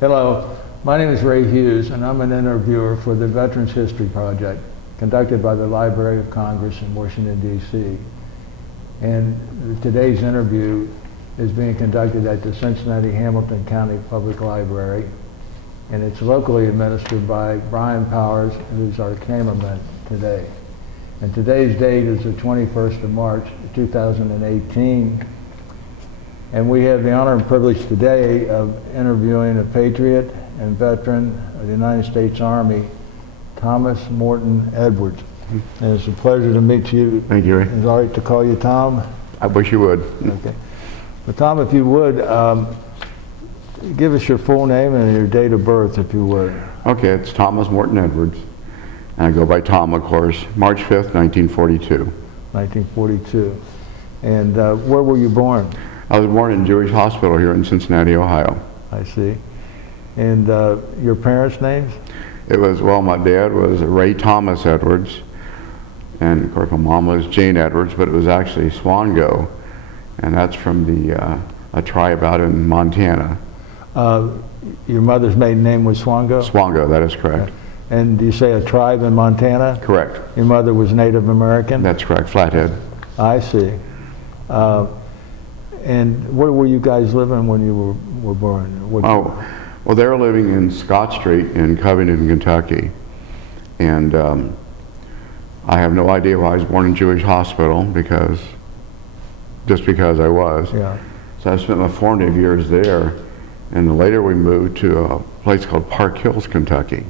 Hello, my name is Ray Hughes, and I'm an interviewer for the Veterans History Project, conducted by the Library of Congress in Washington, D.C. And today's interview is being conducted at the Cincinnati Hamilton County Public Library, and it's locally administered by Brian Powers, who's our cameraman today. And today's date is the 21st of March, 2018. And we have the honor and privilege today of interviewing a patriot and veteran of the United States Army, Thomas Morton Edwards. And it's a pleasure to meet you. Thank you, Ray. Is it all right to call you Tom? I wish you would. Okay. Well, Tom, if you would, give us your full name and your date of birth, if you would. Okay, it's Thomas Morton Edwards. And I go by Tom, of course. March 5th, 1942. 1942. And where were you born? I was born in Jewish Hospital here in Cincinnati, Ohio. I see. And your parents' names? It was, well, my dad was Ray Thomas Edwards, and of course my mom was Jane Edwards, but it was actually Swango, and that's from the a tribe out in Montana. Your mother's maiden name was Swango? Swango, that is correct. And do you say a tribe in Montana? Correct. Your mother was Native American? That's correct, Flathead. I see. And where were you guys living when you were born? Well, they were living in Scott Street in Covington, Kentucky. And I have no idea why I was born in Jewish Hospital, just because I was. Yeah. So I spent my formative years there, and later we moved to a place called Park Hills, Kentucky,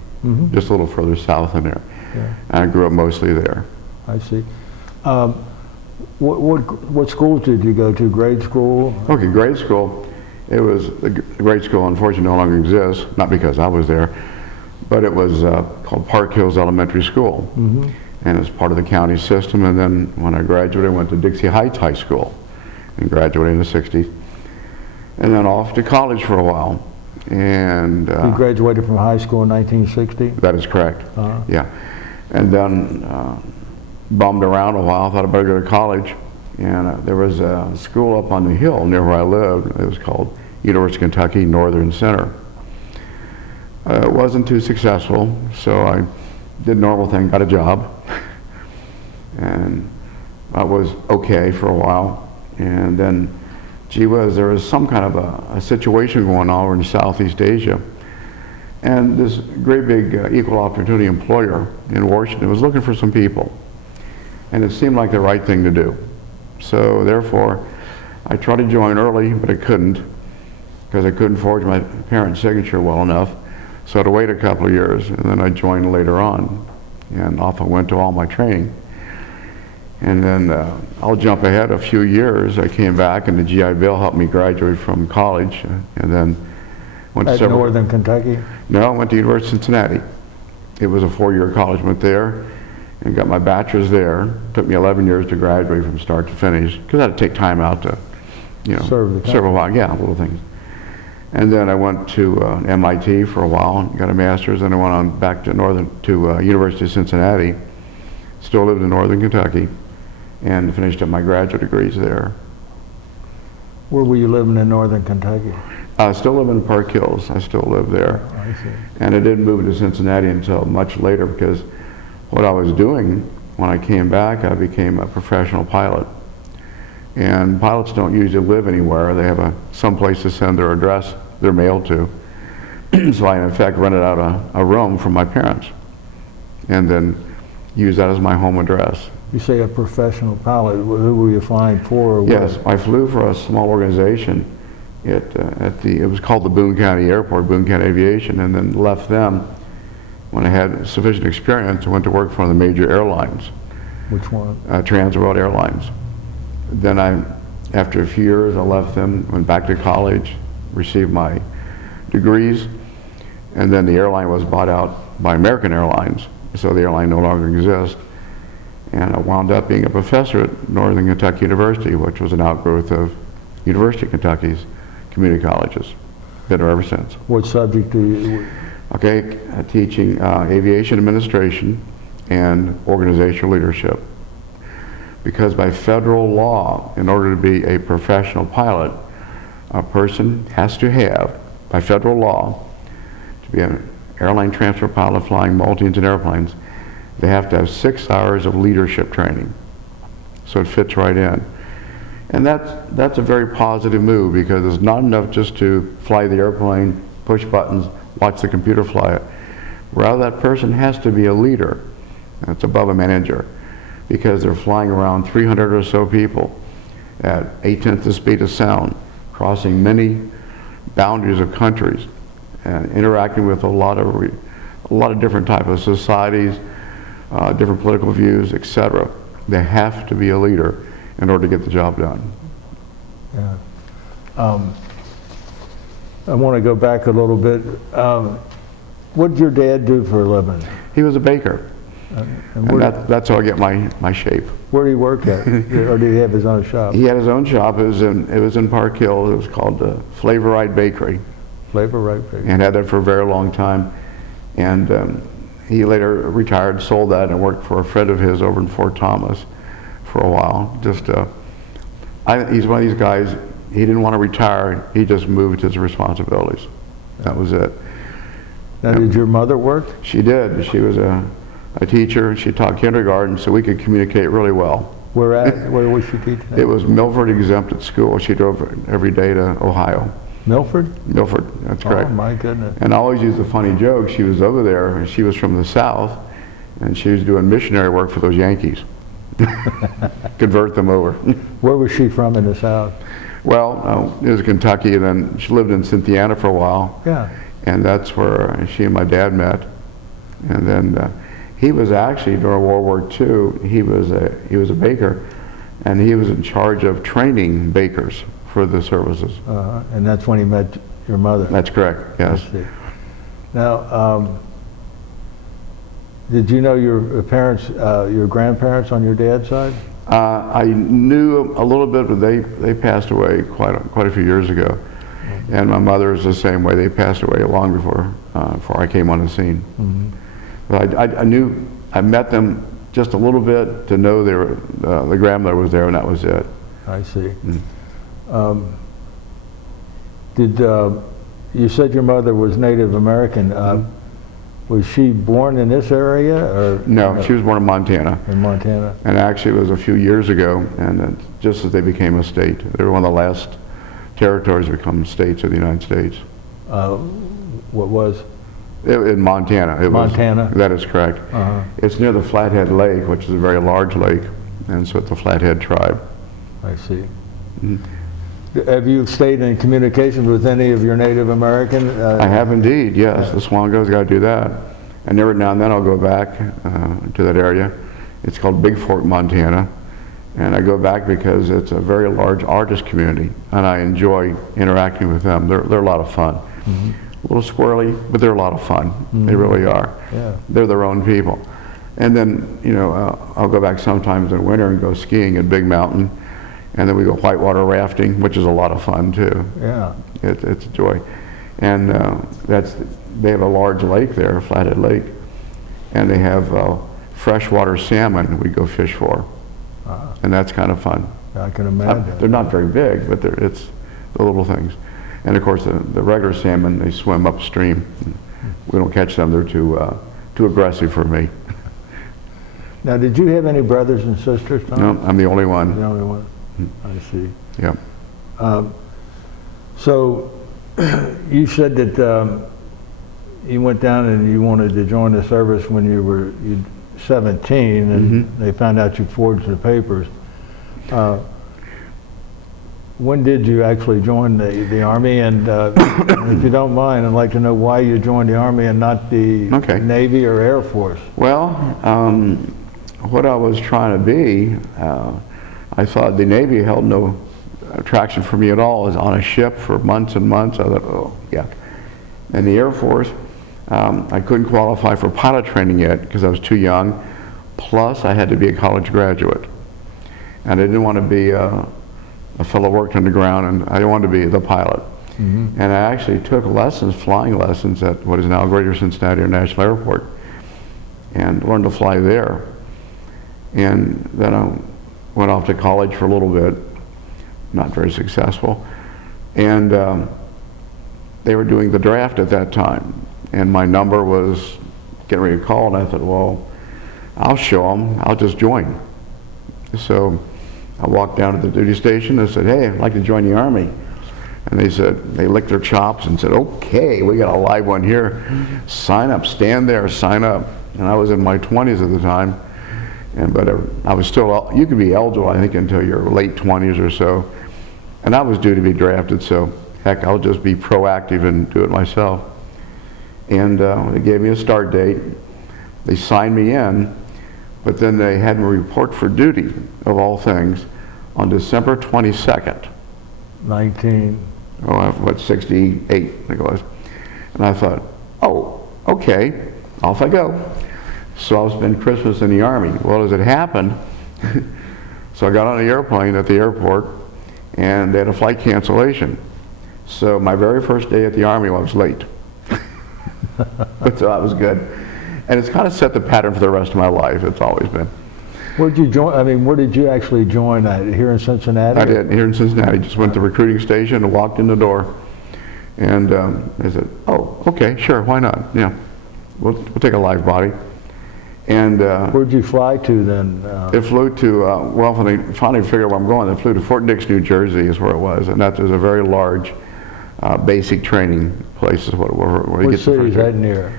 just a little further south in there. Yeah. And I grew up mostly there. I see. What schools did you go to? Grade school? Okay, grade school. It was, the grade school unfortunately no longer exists, not because I was there, but it was called Park Hills Elementary School. And it was part of the county system. And then when I graduated, I went to Dixie Heights High School and graduated in the 60s. And then off to college for a while. And you graduated from high school in 1960? That is correct. Yeah. And then bummed around a while, thought I'd better go to college. And there was a school up on the hill near where I lived. It was called University of Kentucky Northern Center. It wasn't too successful, so I did a normal thing, got a job. And I was okay for a while. And then, gee whiz, there was some kind of a situation going on over in Southeast Asia. And this great big equal opportunity employer in Washington was looking for some people. And it seemed like the right thing to do. So therefore, I tried to join early, but I couldn't, because I couldn't forge my parents' signature well enough. So I had to wait a couple of years, and then I joined later on. And off I went to all my training. And then I'll jump ahead a few years. I came back, and the GI Bill helped me graduate from college, and then went to several... Northern Kentucky? No, I went to University of Cincinnati. It was a 4-year college, went there, and got my bachelor's there. Took me 11 years to graduate from start to finish, because I had to take time out to, serve a while, yeah, little things. And then I went to MIT for a while, and got a master's, and I went on back to University of Cincinnati. Still lived in Northern Kentucky, and finished up my graduate degrees there. Where were you living in Northern Kentucky? I still live in Park Hills. I still live there. Oh, I see. And I didn't move to Cincinnati until much later, because what I was doing when I came back, I became a professional pilot. And pilots don't usually live anywhere. They have some place to send their address, their mail to. So I, in fact, rented out a room from my parents, and then used that as my home address. You say a professional pilot. Who were you flying for? Or yes, what? I flew for a small organization. It was called the Boone County Airport, Boone County Aviation, and then left them when I had sufficient experience. I went to work for one of the major airlines. Which one? Trans World Airlines. Then after a few years, I left them, went back to college, received my degrees, and then the airline was bought out by American Airlines, so the airline no longer exists. And I wound up being a professor at Northern Kentucky University, which was an outgrowth of University of Kentucky's community colleges. Been there ever since. What subject do you? Okay, teaching aviation administration and organizational leadership. Because by federal law, in order to be a professional pilot, a person has to have, by federal law, to be an airline transfer pilot flying multi-engine airplanes, they have to have 6 hours of leadership training. So it fits right in. And that's a very positive move, because it's not enough just to fly the airplane, push buttons, watch the computer fly it. Rather, that person has to be a leader. That's above a manager, because they're flying around 300 or so people at 8/10 the speed of sound, crossing many boundaries of countries, and interacting with a lot of different types of societies, different political views, etc. They have to be a leader in order to get the job done. Yeah. I want to go back a little bit. What did your dad do for a living? He was a baker, and that's how I get my shape. Where did he work at? Or did he have his own shop? He had his own shop. It was in Park Hill. It was called Flavorite Bakery. Flavorite Bakery. And had that for a very long time. And he later retired, sold that, and worked for a friend of his over in Fort Thomas for a while. He's one of these guys, he didn't want to retire, he just moved his responsibilities. That was it. Now, did your mother work? She did. She was a teacher. She taught kindergarten, so we could communicate really well. Where was she teaching at? It was Milford Exempted School. She drove every day to Ohio. Milford? Milford, that's correct. Oh, my goodness. And I always use a funny joke. She was over there, and she was from the South, and she was doing missionary work for those Yankees. Convert them over. Where was she from in the South? Well, it was Kentucky, and then she lived in Cynthiana for a while. Yeah. And that's where she and my dad met. And then he was actually, during World War II, he was a baker, and he was in charge of training bakers for the services. And that's when he met your mother? That's correct, yes. Now, did you know your parents, your grandparents on your dad's side? I knew a little bit, but they passed away quite a few years ago. Mm-hmm. And my mother is the same way. They passed away long before I came on the scene. Mm-hmm. But I met them just a little bit to know they were, the grandmother was there, and that was it. I see. Mm-hmm. You said your mother was Native American. Mm-hmm. Was she born in this area, or? No, she was born in Montana. In Montana. And actually it was a few years ago, and just as they became a state. They were one of the last territories to become states of the United States. What was? In Montana. Montana? That is correct. It's near the Flathead Lake, which is a very large lake, and so it's the Flathead tribe. I see. Mm-hmm. Have you stayed in communication with any of your Native American? I have indeed, yes. The Swangos got to do that. And every now and then I'll go back to that area. It's called Big Fork, Montana. And I go back because it's a very large artist community, and I enjoy interacting with them. They're a lot of fun. Mm-hmm. A little squirrely, but they're a lot of fun. Mm-hmm. They really are. Yeah. They're their own people. And then, I'll go back sometimes in winter and go skiing at Big Mountain. And then we go whitewater rafting, which is a lot of fun too. Yeah. It's a joy. And they have a large lake there, Flathead Lake. And they have freshwater salmon we go fish for. And that's kind of fun. I can imagine. They're not very big, but it's the little things. And of course, the regular salmon, they swim upstream. We don't catch them. They're too aggressive for me. Now, did you have any brothers and sisters, Tom? No, I'm the only one. The only one. I see. Yeah. So you said that you went down and you wanted to join the service when you were 17, and mm-hmm. they found out you forged the papers. When did you actually join the Army? And if you don't mind, I'd like to know why you joined the Army and not the Navy or Air Force. Well, what I was trying to be, I thought the Navy held no attraction for me at all. I was on a ship for months and months. I thought, oh, yuck. And the Air Force, I couldn't qualify for pilot training yet because I was too young. Plus, I had to be a college graduate. And I didn't want to be a fellow who worked on the ground, and I didn't want to be the pilot. Mm-hmm. And I actually took flying lessons at what is now Greater Cincinnati International Airport, and learned to fly there. And then I went off to college for a little bit, not very successful. And they were doing the draft at that time. and my number was getting ready to call, and I thought, well, I'll show them, I'll just join. So I walked down to the duty station and said, hey, I'd like to join the Army. And they said, they licked their chops and said, okay, we got a live one here. Sign up, stand there, sign up. And I was in my 20s at the time, but I was still, you could be eligible, I think, until your late 20s or so. And I was due to be drafted, so heck, I'll just be proactive and do it myself. And they gave me a start date. They signed me in, but then they had me report for duty, of all things, on December 22nd. 68, I think it was. And I thought, oh, okay, off I go. So I'll spend Christmas in the Army. Well, as it happened, so I got on the airplane at the airport, and they had a flight cancellation. So my very first day at the Army, I was late. But so that was good. And it's kind of set the pattern for the rest of my life. It's always been. Where did you join? I mean, where did you actually join at? Here in Cincinnati? I did, here in Cincinnati. Just went to the recruiting station and walked in the door. And they said, oh, okay, sure, why not? Yeah, we'll take a live body. And where'd you fly to then? It flew to, well, when they finally figured out where I'm going, they flew to Fort Dix, New Jersey is where it was. And that is a very large basic training place is what where you What get the city is first that near?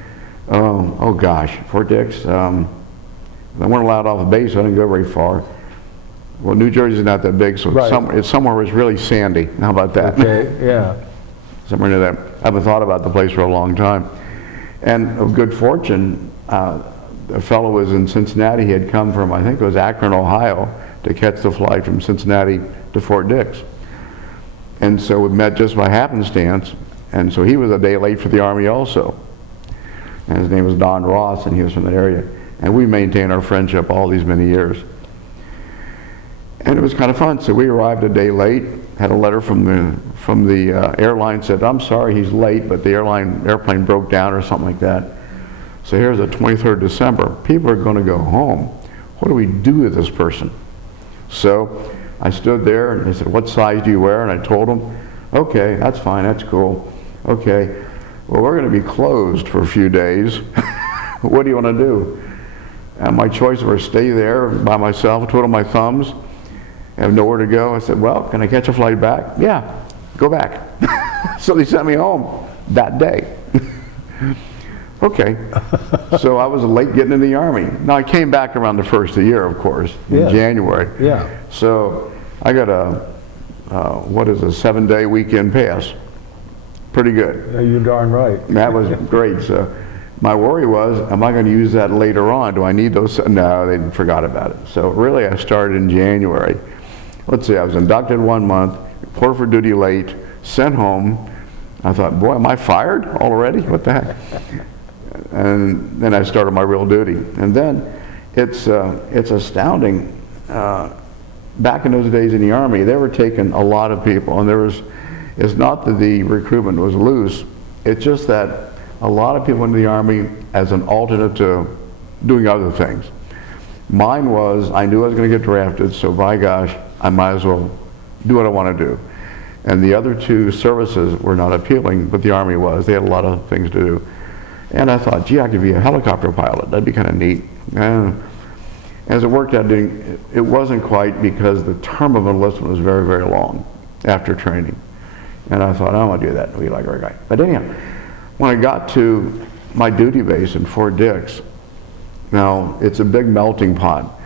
Oh gosh, Fort Dix. They weren't allowed off the base, so I didn't go very far. Well, New Jersey's not that big, so Right. it's somewhere where it's really sandy. How about that? Okay, yeah. Somewhere near that. I haven't thought about the place for a long time. And of good fortune, a fellow was in Cincinnati. He had come from, I think it was Akron, Ohio, to catch the flight from Cincinnati to Fort Dix. And so we met just by happenstance, and so he was a day late for the Army also. And his name was Don Ross, and he was from that area. And we maintained our friendship all these many years. And it was kind of fun. So we arrived a day late, had a letter from the airline, said, I'm sorry he's late, but the airplane broke down or something like that. So here's the 23rd December. People are going to go home. What do we do with this person? So I stood there and they said, what size do you wear? And I told them, okay, that's fine, that's cool. Okay, well, we're going to be closed for a few days. What do you want to do? And my choice was stay there by myself, twiddle my thumbs, have nowhere to go. I said, well, can I catch a flight back? Yeah, go back. So they sent me home that day. Okay, so I was late getting in the Army. Now I came back around the first of the year, of course, in January. Yeah. So I got a 7-day weekend pass. Pretty good. Yeah, you're darn right. That was great. So my worry was, am I going to use that later on? Do I need those? No, they forgot about it. So really I started in January. Let's see, I was inducted 1 month, reported for duty late, sent home. I thought, boy, am I fired already? What the heck? And then I started my real duty. And then it's astounding. Back in those days in the Army, they were taking a lot of people, and it's not that the recruitment was loose, it's just that a lot of people went to the Army as an alternate to doing other things. Mine was, I knew I was going to get drafted, so by gosh, I might as well do what I want to do. And the other two services were not appealing, but the Army was. They had a lot of things to do. And I thought, gee, I could be a helicopter pilot. That'd be kind of neat. And as it worked out, it wasn't quite, because the term of enlistment was very, very long after training. And I thought, I don't want to do that. We like our guy. But anyhow, when I got to my duty base in Fort Dix, now it's a big melting pot.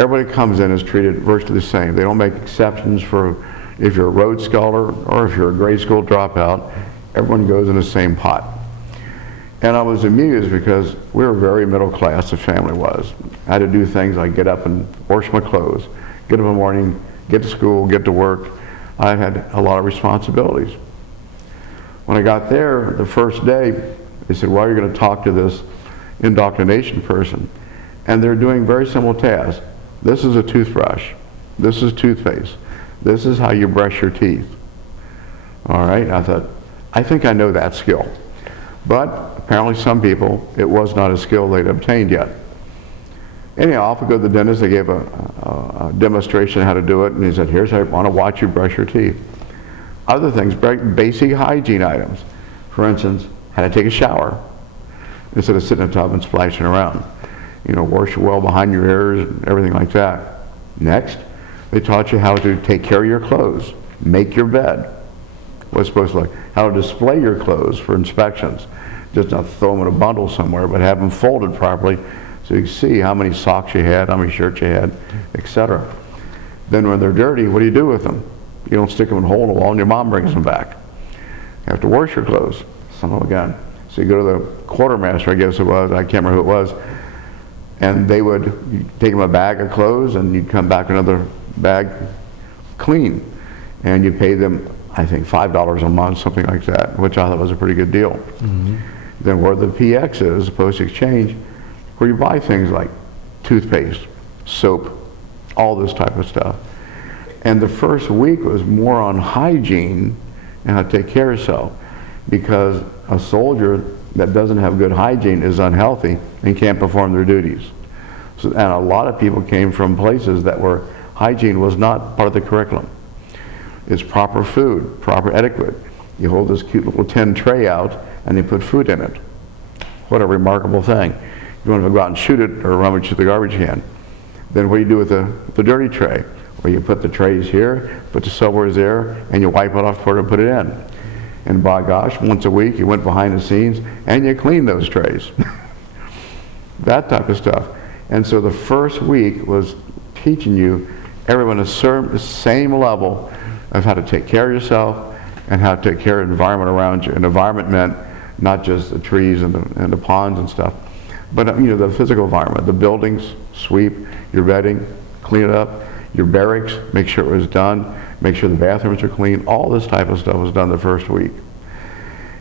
Everybody comes in is treated virtually the same. They don't make exceptions for if you're a Rhodes Scholar or if you're a grade school dropout. Everyone goes in the same pot. And I was amused because we were very middle class, the family was. I had to do things like get up and wash my clothes, get up in the morning, get to school, get to work. I had a lot of responsibilities. When I got there the first day, they said, well, you're going to talk to this indoctrination person. And they're doing very simple tasks. This is a toothbrush. This is toothpaste. This is how you brush your teeth. All right, I thought, I think I know that skill. But apparently some people, it was not a skill they'd obtained yet. Anyhow, off I go to the dentist. They gave a demonstration how to do it, and he said, here's how I want to watch you brush your teeth. Other things, basic hygiene items. For instance, how to take a shower. instead of sitting in a tub and splashing around. You know, wash well behind your ears and everything like that. Next, they taught you how to take care of your clothes, make your bed, what's supposed to look, how to display your clothes for inspections. Just not throw them in a bundle somewhere, but have them folded properly so you can see how many socks you had, how many shirts you had, etc. Then when they're dirty, what do you do with them? You don't stick them in a hole in the wall and your mom brings them back. You have to wash your clothes. Son of a gun. So you go to the quartermaster, I guess it was, I can't remember who it was, and they would take them a bag of clothes and you'd come back another bag clean. And you pay them, I think, $5 a month, something like that, which I thought was a pretty good deal. Mm-hmm. Then where the PX is, Post Exchange, where you buy things like toothpaste, soap, all this type of stuff. And the first week was more on hygiene and how to take care of yourself, because a soldier that doesn't have good hygiene is unhealthy and can't perform their duties. So, and a lot of people came from places that where hygiene was not part of the curriculum. It's proper food, proper etiquette. You hold this cute little tin tray out and they put food in it. What a remarkable thing. You want to go out and shoot it or rummage through the garbage can. Then what do you do with the dirty tray? Well, you put the trays here, put the silverware there, and you wipe it off before you put it in. And by gosh, once a week you went behind the scenes and you cleaned those trays. That type of stuff. And so the first week was teaching you everyone a certain same level of how to take care of yourself and how to take care of the environment around you. And environment meant not just the trees and the ponds and stuff, but you know, the physical environment, the buildings, sweep, your bedding, clean it up, your barracks, make sure it was done, make sure the bathrooms are clean. All this type of stuff was done the first week.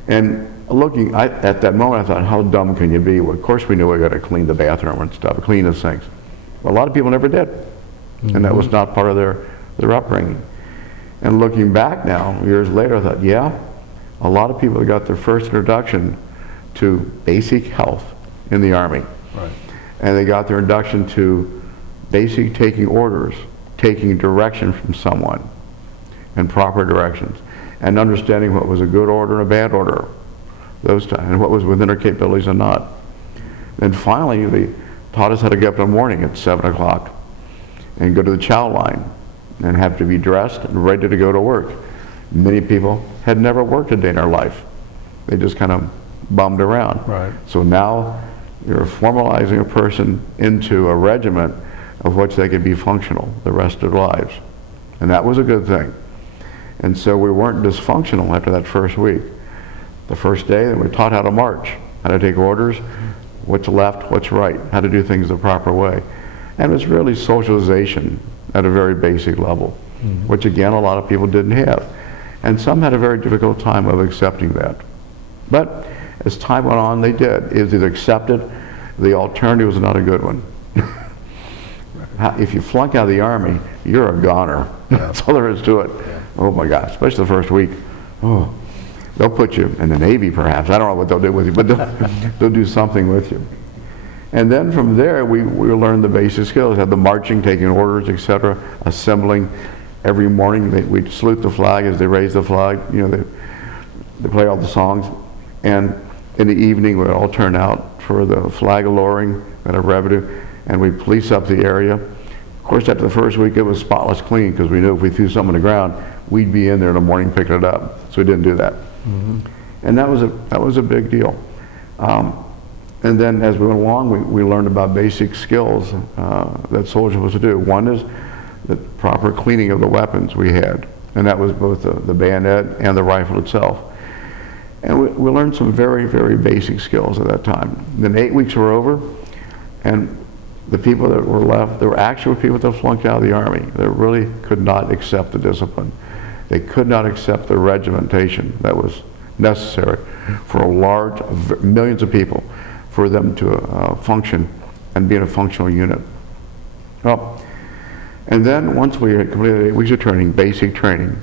And looking at that moment, I thought, how dumb can you be? Well, of course we knew we got to clean the bathroom and stuff, clean the sinks. Well, a lot of people never did. Mm-hmm. And that was not part of their upbringing. And looking back now, years later, I thought, yeah, a lot of people got their first introduction to basic health in the Army. Right. And they got their induction to basic taking orders, taking direction from someone, and proper directions, and understanding what was a good order and a bad order, those times, and what was within our capabilities and not. Then finally, they taught us how to get up in the morning at 7 o'clock and go to the chow line and have to be dressed and ready to go to work. Many people had never worked a day in their life. They just kind of bummed around. Right. So now you're formalizing a person into a regiment of which they could be functional the rest of their lives. And that was a good thing. And so we weren't dysfunctional after that first week. The first day, then we taught how to march, how to take orders, what's left, what's right, how to do things the proper way. And it's really socialization at a very basic level, mm-hmm. which again, a lot of people didn't have. And some had a very difficult time of accepting that. But as time went on, they did. It was either accepted, the alternative was not a good one. If you flunk out of the Army, you're a goner. Yeah. That's all there is to it. Yeah. Oh my gosh, especially the first week. Oh, they'll put you in the Navy perhaps. I don't know what they'll do with you, but they'll do something with you. And then from there, we learned the basic skills, had the marching, taking orders, etc., assembling. Every morning we'd salute the flag as they raise the flag. You know, they play all the songs. And in the evening, we'd all turn out for the flag lowering and a revenue, and we'd police up the area. Of course, after the first week, it was spotless clean, because we knew if we threw something on the ground, we'd be in there in the morning picking it up. So we didn't do that. Mm-hmm. And that was a big deal. And then as we went along, we learned about basic skills that soldiers were to do. One is the proper cleaning of the weapons we had, and that was both the bayonet and the rifle itself. And we learned some very, very basic skills at that time. Then 8 weeks were over, and the people that were left, there were actual people that flunked out of the Army that really could not accept the discipline. They could not accept the regimentation that was necessary for millions of people, for them to function and be in a functional unit. Well, and then once we had completed 8 weeks of training, basic training,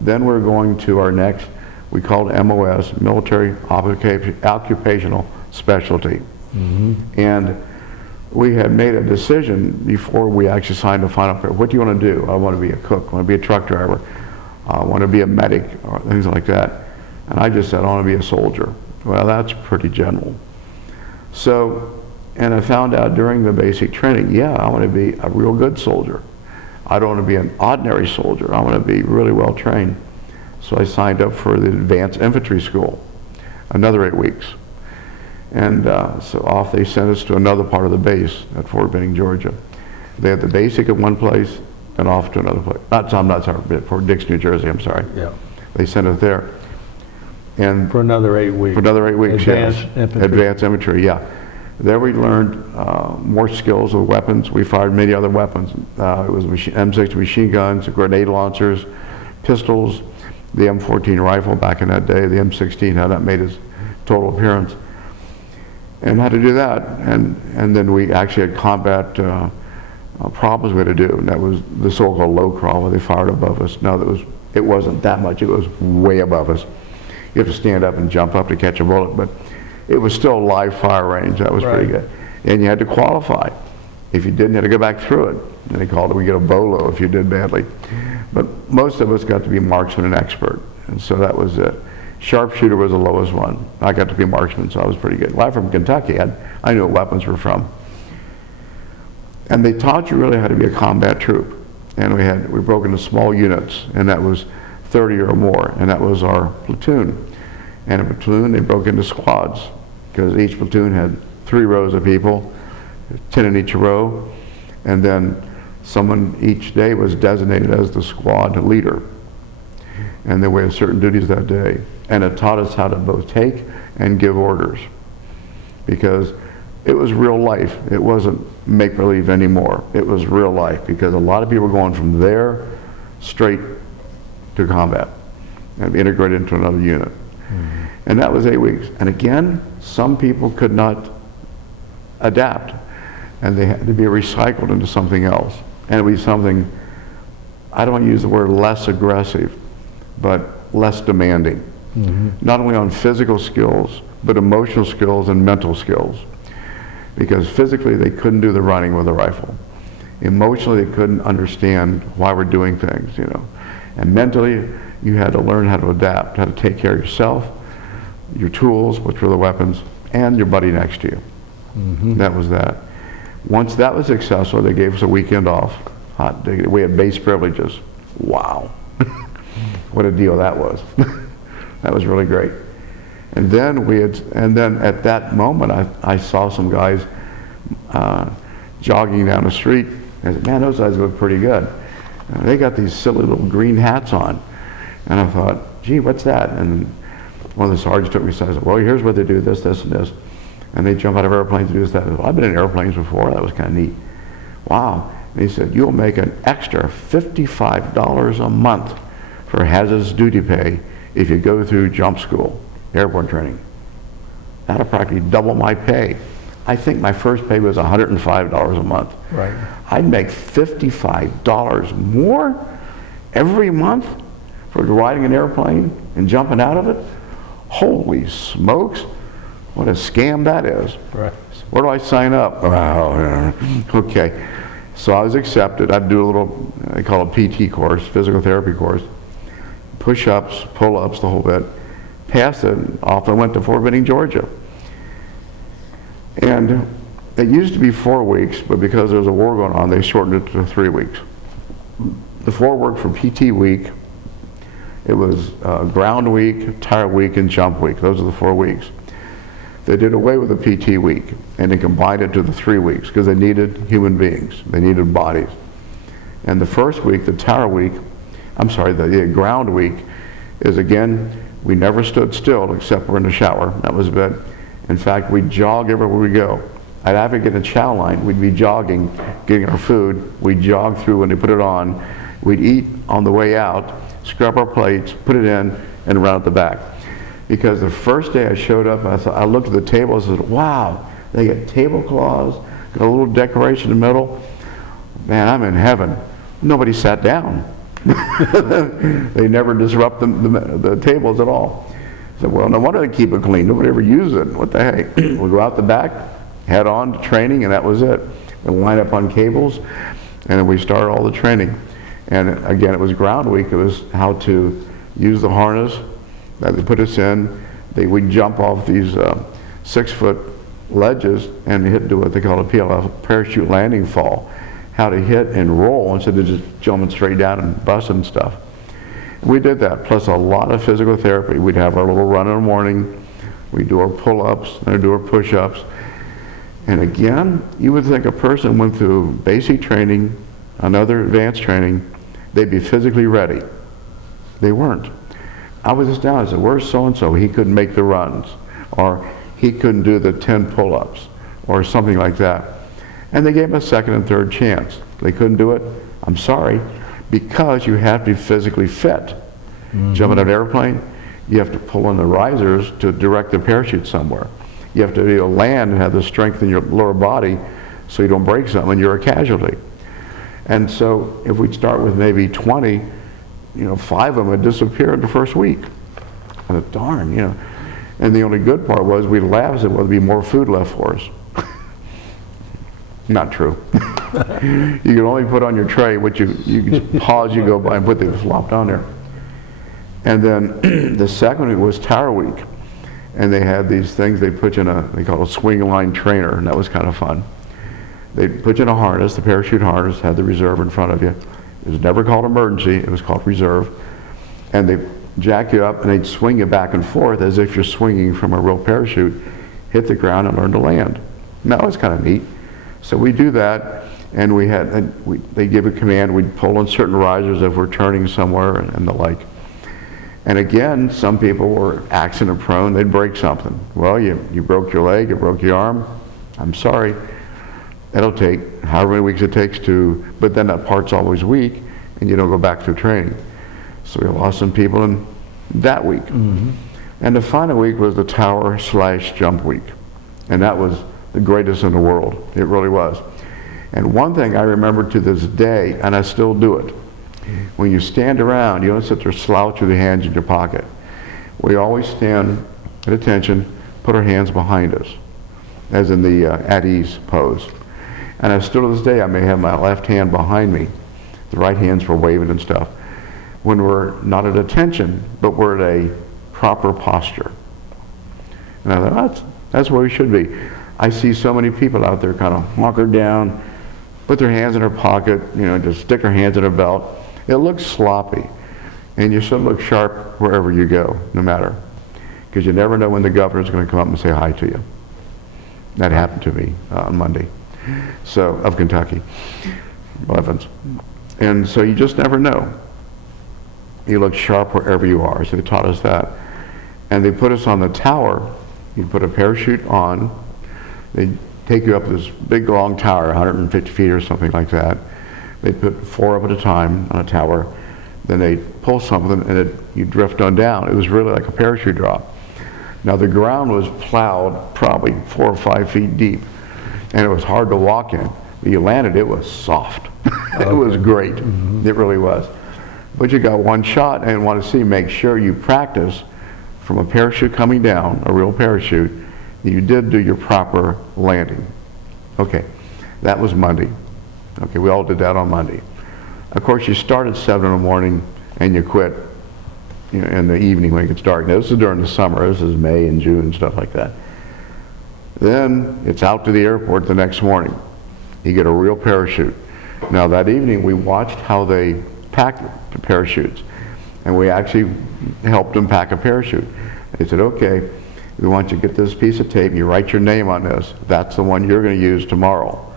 then we're going to our next, we called MOS, Military Occupational Specialty. Mm-hmm. And we had made a decision before we actually signed the final paper. What do you want to do? I want to be a cook, I want to be a truck driver, I want to be a medic, or things like that. And I just said, I want to be a soldier. Well, that's pretty general. So, and I found out during the basic training, yeah, I want to be a real good soldier. I don't want to be an ordinary soldier. I want to be really well trained. So I signed up for the advanced infantry school, another 8 weeks. And so off they sent us to another part of the base at Fort Benning, Georgia. They had the basic at one place and off to another place. I'm not sorry, Fort Dix, New Jersey, I'm sorry. Yeah. They sent us there. And For another 8 weeks. for another 8 weeks, Advanced yes. infantry. Advanced infantry, yeah. There we learned more skills with weapons. We fired many other weapons. It was M60 machine guns, grenade launchers, pistols, the M14 rifle back in that day, the M16, how that made its total appearance. And how to do that. And then we actually had combat problems we had to do. And that was the so-called low crawl where they fired above us. Now it wasn't that much, it was way above us. You have to stand up and jump up to catch a bullet, but it was still live fire range. That was pretty good. And you had to qualify. If you didn't, you had to go back through it. And they called it, we get a BOLO if you did badly. But most of us got to be marksman and expert. And so that was it. Sharpshooter was the lowest one. I got to be marksman, so I was pretty good. Well, I'm from Kentucky. I knew what weapons were from. And they taught you really how to be a combat troop. And we broke into small units, and that was 30 or more, and that was our platoon. And a platoon, they broke into squads, because each platoon had 3 rows of people, 10 in each row, and then someone each day was designated as the squad leader. And they had certain duties that day. And it taught us how to both take and give orders, because it was real life. It wasn't make-believe anymore. It was real life, because a lot of people were going from there straight to combat and integrated into another unit. Mm-hmm. And that was 8 weeks. And again, some people could not adapt, and they had to be recycled into something else. And it would be something, I don't want to use the word less aggressive, but less demanding. Mm-hmm. Not only on physical skills, but emotional skills and mental skills. Because physically they couldn't do the running with a rifle. Emotionally they couldn't understand why we're doing things, you know. And mentally you had to learn how to adapt, how to take care of yourself, your tools, which were the weapons, and your buddy next to you. Mm-hmm. That was that. Once that was successful, they gave us a weekend off. We had base privileges. Wow. What a deal that was. That was really great. And then at that moment, I saw some guys jogging down the street. I said, man, those guys look pretty good. They got these silly little green hats on. And I thought, gee, what's that? And one of the sergeants took me aside and said, well, here's what they do, this, this, and this. And they jump out of airplanes and do this, that. Well, I've been in airplanes before. That was kind of neat. Wow. And he said, you'll make an extra $55 a month for hazardous duty pay if you go through jump school, airborne training. That'll practically double my pay. I think my first pay was $105 a month. Right. I'd make $55 more every month for riding an airplane and jumping out of it. Holy smokes, what a scam that is. Right. Where do I sign up? Wow. Okay. So I was accepted. I'd do a little, they call it PT course, physical therapy course. Push-ups, pull-ups, the whole bit. Passed it, off I went to Fort Benning, Georgia. And it used to be 4 weeks, but because there was a war going on, they shortened it to 3 weeks. The 4 worked for PT week. It was ground week, tire week, and jump week. Those are the 4 weeks. They did away with the PT week, and they combined it to the 3 weeks, because they needed human beings. They needed bodies. And the first week, the tire week, the ground week is, again, we never stood still except we're in the shower. That was it. In fact, we'd jog everywhere we go. I'd have to get a chow line. We'd be jogging, getting our food. We'd jog through when they put it on. We'd eat on the way out, scrub our plates, put it in, and run out the back. Because the first day I showed up, I looked at the table and said, wow, they got tablecloths, got a little decoration in the middle. Man, I'm in heaven. Nobody sat down. They never disrupt the tables at all. I said, well, no wonder they keep it clean. Nobody ever uses it. What the heck? We go out the back, head on to training, and that was it. We line up on cables, and then we started all the training. And again, it was ground week. It was how to use the harness that they put us in. We'd jump off these 6-foot ledges and hit to what they call a PLF, parachute landing fall, how to hit and roll instead of just jumping straight down and busting stuff. We did that, plus a lot of physical therapy. We'd have our little run in the morning, we'd do our pull-ups, and do our push-ups. And again, you would think a person went through basic training, another advanced training, they'd be physically ready. They weren't. I was just down, I said, where's so-and-so? He couldn't make the runs, or he couldn't do the 10 pull-ups, or something like that. And they gave him a second and third chance. They couldn't do it, I'm sorry, because you have to be physically fit. Jumping an airplane, you have to pull on the risers to direct the parachute somewhere. You have to be able to land and have the strength in your lower body so you don't break something and you're a casualty. And so if we start with maybe 20, 5 of them would disappear in the first week. I thought, darn, And the only good part was we laughed and said, well, there'd be more food left for us. Not true. You can only put on your tray what you can pause, you go by and put the flopped on there. And then the second week was Tower Week. And they had these things they put you in they call it a swing line trainer, and that was kind of fun. They put you in a harness, the parachute harness, had the reserve in front of you. It was never called emergency, it was called reserve. And they jack you up and they'd swing you back and forth as if you're swinging from a real parachute, hit the ground and learn to land. And that was kind of neat. So we do that, and they give a command, we'd pull on certain risers if we're turning somewhere and the like. And again, some people were accident prone, they'd break something. Well, you broke your leg, you broke your arm, I'm sorry. It'll take however many weeks it takes but then that part's always weak, and you don't go back through training. So we lost some people in that week. And the final week was the tower/jump week. And that was the greatest in the world. It really was. And one thing I remember to this day, and I still do it, when you stand around, you don't sit there slouch with your hands in your pocket. We always stand at attention, put our hands behind us, as in the at ease pose. And I still to this day, I may have my left hand behind me, the right hand's for waving and stuff, when we're not at attention, but we're at a proper posture. And I thought, that's where we should be. I see so many people out there kind of hunkered down, put their hands in their pocket, just stick their hands in their belt. It looks sloppy, and you should look sharp wherever you go, no matter, because you never know when the governor's going to come up and say hi to you. That happened to me on Monday, of Kentucky, Evans. And so you just never know. You look sharp wherever you are, so they taught us that. And they put us on the tower. You put a parachute on. They take you up this big long tower, 150 feet or something like that. They put 4 up at a time on a tower. Then they pull something and you drift on down. It was really like a parachute drop. Now the ground was plowed probably 4 or 5 feet deep, and it was hard to walk in. When you landed, it was soft. It was great. It really was. But you got one shot, and want to make sure you practice from a parachute coming down, a real parachute, you did do your proper landing. Okay, that was Monday. Okay, we all did that on Monday. Of course, you start at 7 in the morning and you quit in the evening when it gets dark. Now, this is during the summer. This is May and June and stuff like that. Then it's out to the airport the next morning. You get a real parachute. Now, that evening, we watched how they packed the parachutes, and we actually helped them pack a parachute. They said, okay, we want you to get this piece of tape, you write your name on this, that's the one you're going to use tomorrow.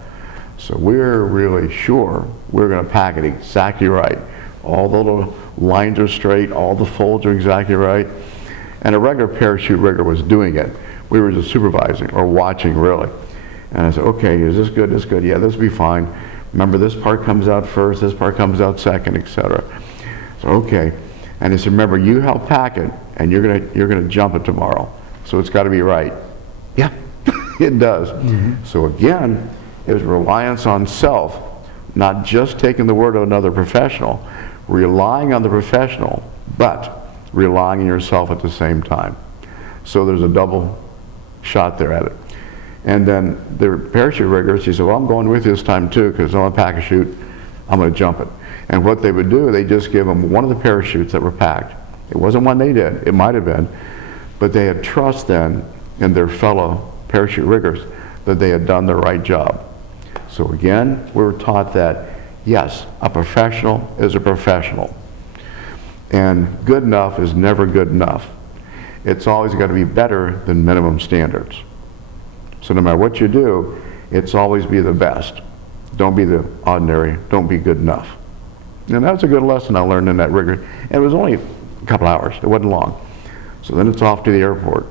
So we're really sure we're going to pack it exactly right. All the little lines are straight, all the folds are exactly right. And a regular parachute rigger was doing it. We were just supervising or watching, really. And I said, okay, is this good, this good? Yeah, this will be fine. Remember, this part comes out first, this part comes out second, etc. So, okay. And he said, remember, you help pack it, and you're gonna jump it tomorrow. So it's got to be right. Yeah, it does. So again, it was reliance on self, not just taking the word of another professional, relying on the professional, but relying on yourself at the same time. So there's a double shot there at it. And then the parachute rigger, she said, well, I'm going with you this time too, because I'm going to pack a chute, I'm going to jump it. And what they would do, they just give them one of the parachutes that were packed. It wasn't one they did, it might have been, but they had trust then in their fellow parachute riggers that they had done the right job. So again, we were taught that, yes, a professional is a professional. And good enough is never good enough. It's always got to be better than minimum standards. So no matter what you do, it's always be the best. Don't be the ordinary, don't be good enough. And that's a good lesson I learned in that rigger. And it was only a couple hours, it wasn't long. So then it's off to the airport.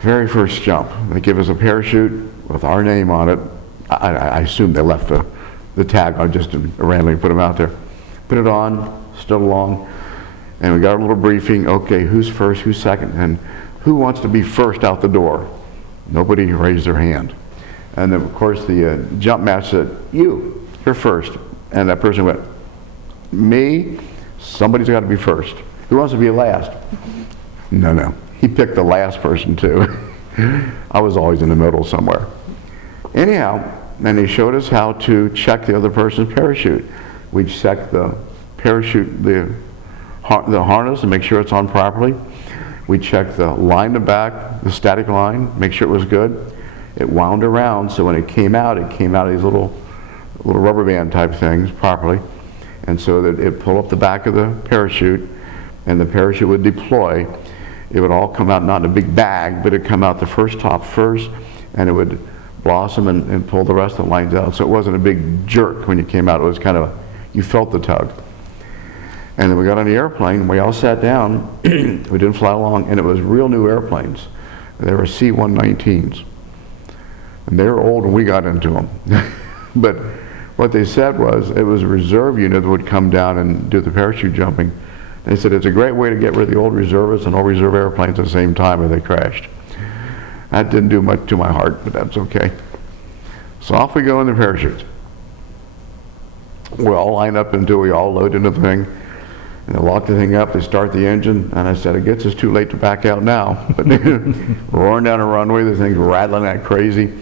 Very first jump, they give us a parachute with our name on it. I assume they left the tag on just to randomly put them out there. Put it on, stood along, and we got a little briefing. Okay, who's first, who's second, and who wants to be first out the door? Nobody raised their hand. And then, of course, the jump master said, you're first. And that person went, me? Somebody's got to be first. Who wants to be last? No. He picked the last person, too. I was always in the middle somewhere. Anyhow, and he showed us how to check the other person's parachute. We check the parachute, the harness, and make sure it's on properly. We check the line in the back, the static line, make sure it was good. It wound around, so when it came out of these little rubber band type things properly. And so that it pulled up the back of the parachute, and the parachute would deploy. It would all come out, not in a big bag, but it'd come out the first top first, and it would blossom and pull the rest of the lines out. So it wasn't a big jerk when you came out. It was kind of, you felt the tug. And then we got on the airplane, we all sat down, we didn't fly along, and it was real new airplanes. They were C-119s. And they were old when we got into them. But what they said was, it was a reserve unit that would come down and do the parachute jumping. They said it's a great way to get rid of the old reservists and old reserve airplanes at the same time, or they crashed. That didn't do much to my heart, but that's okay. So off we go in the parachutes. We all line up until we all load into the thing. And they lock the thing up, they start the engine, and I said, I guess it's too late to back out now. But roaring down a runway, the thing's rattling like crazy.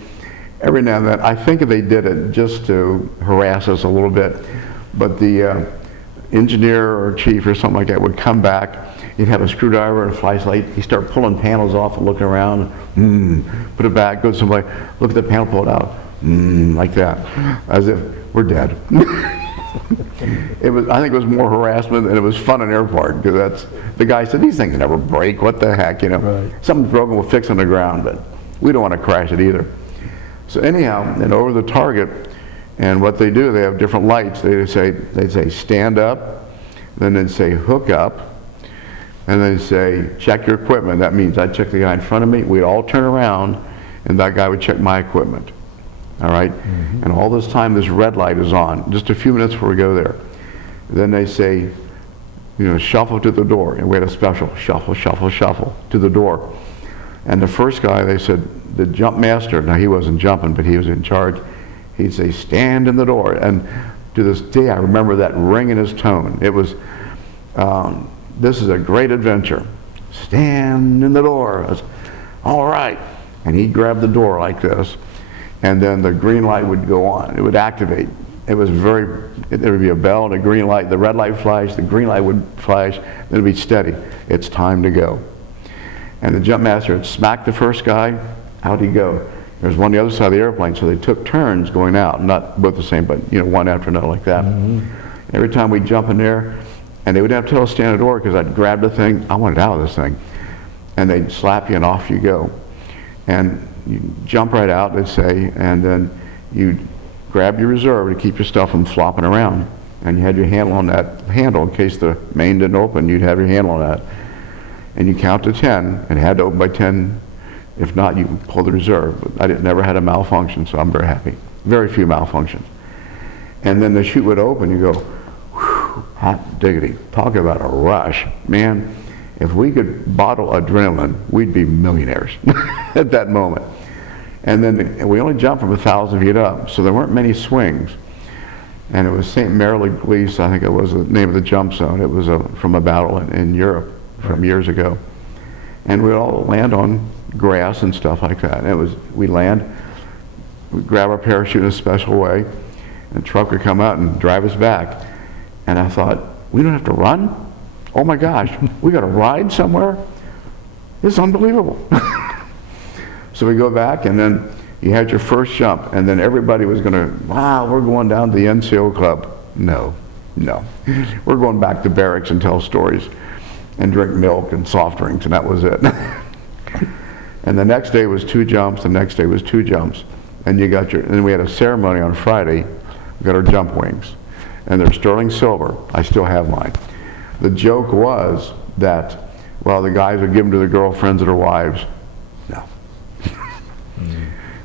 Every now and then, I think they did it just to harass us a little bit, but the engineer or chief or something like that would come back, he'd have a screwdriver and a flashlight, he'd start pulling panels off and looking around, put it back, go somewhere, look at the panel, pull it out, like that, as if we're dead. I think it was more harassment, and it was fun on airport, because that's, the guy said, these things never break, what the heck, you know. Right. Something's broken, we'll fix it on the ground, but we don't want to crash it either. So anyhow, and over the target, and what they do, they have different lights. They say stand up, then they'd say hook up, and then say check your equipment. That means I'd check the guy in front of me, we'd all turn around, and that guy would check my equipment. All right? And all this time this red light is on, just a few minutes before we go there. Then they say, shuffle to the door, and we had a special shuffle, shuffle, shuffle to the door. And the first guy, they said, the jump master, now he wasn't jumping, but he was in charge, he'd say, stand in the door. And to this day, I remember that ring in his tone. It was, this is a great adventure. Stand in the door. I was, all right. And he'd grab the door like this, and then the green light would go on. It would activate. It was there would be a bell and a green light. The red light flashed, the green light would flash, then it'd be steady. It's time to go. And the jump master would smack the first guy, out he'd go. There was one on the other side of the airplane, so they took turns going out, not both the same, but one after another like that. Every time we'd jump in there, and they would have to tell us to stand at the door, because I'd grab the thing, I wanted out of this thing. And they'd slap you and off you go. And you jump right out, they'd say, and then you'd grab your reserve to keep your stuff from flopping around. And you had your handle on that handle in case the main didn't open, you'd have your handle on that. And you count to 10, and it had to open by 10. If not, you pull the reserve. But I never had a malfunction, so I'm very happy. Very few malfunctions. And then the chute would open, you go, whew, hot diggity. Talk about a rush. Man, if we could bottle adrenaline, we'd be millionaires at that moment. And then we only jumped from 1,000 feet up, so there weren't many swings. And it was St. Mary Glise, I think it was the name of the jump zone. It was from a battle in Europe from years ago. And we'd all land on grass and stuff like that. And we'd land, we'd grab our parachute in a special way, and the truck would come out and drive us back. And I thought, we don't have to run? Oh my gosh, we got to ride somewhere? This is unbelievable. So we go back, and then you had your first jump, and then everybody was going to, wow, we're going down to the NCO club. No, no. We're going back to barracks and tell stories and drink milk and soft drinks, and that was it. And the next day was 2 jumps, the next day was 2 jumps. And you got your, and then we had a ceremony on Friday. We got our jump wings. And they're sterling silver. I still have mine. The joke was that, well, the guys would give them to their girlfriends or their wives. No.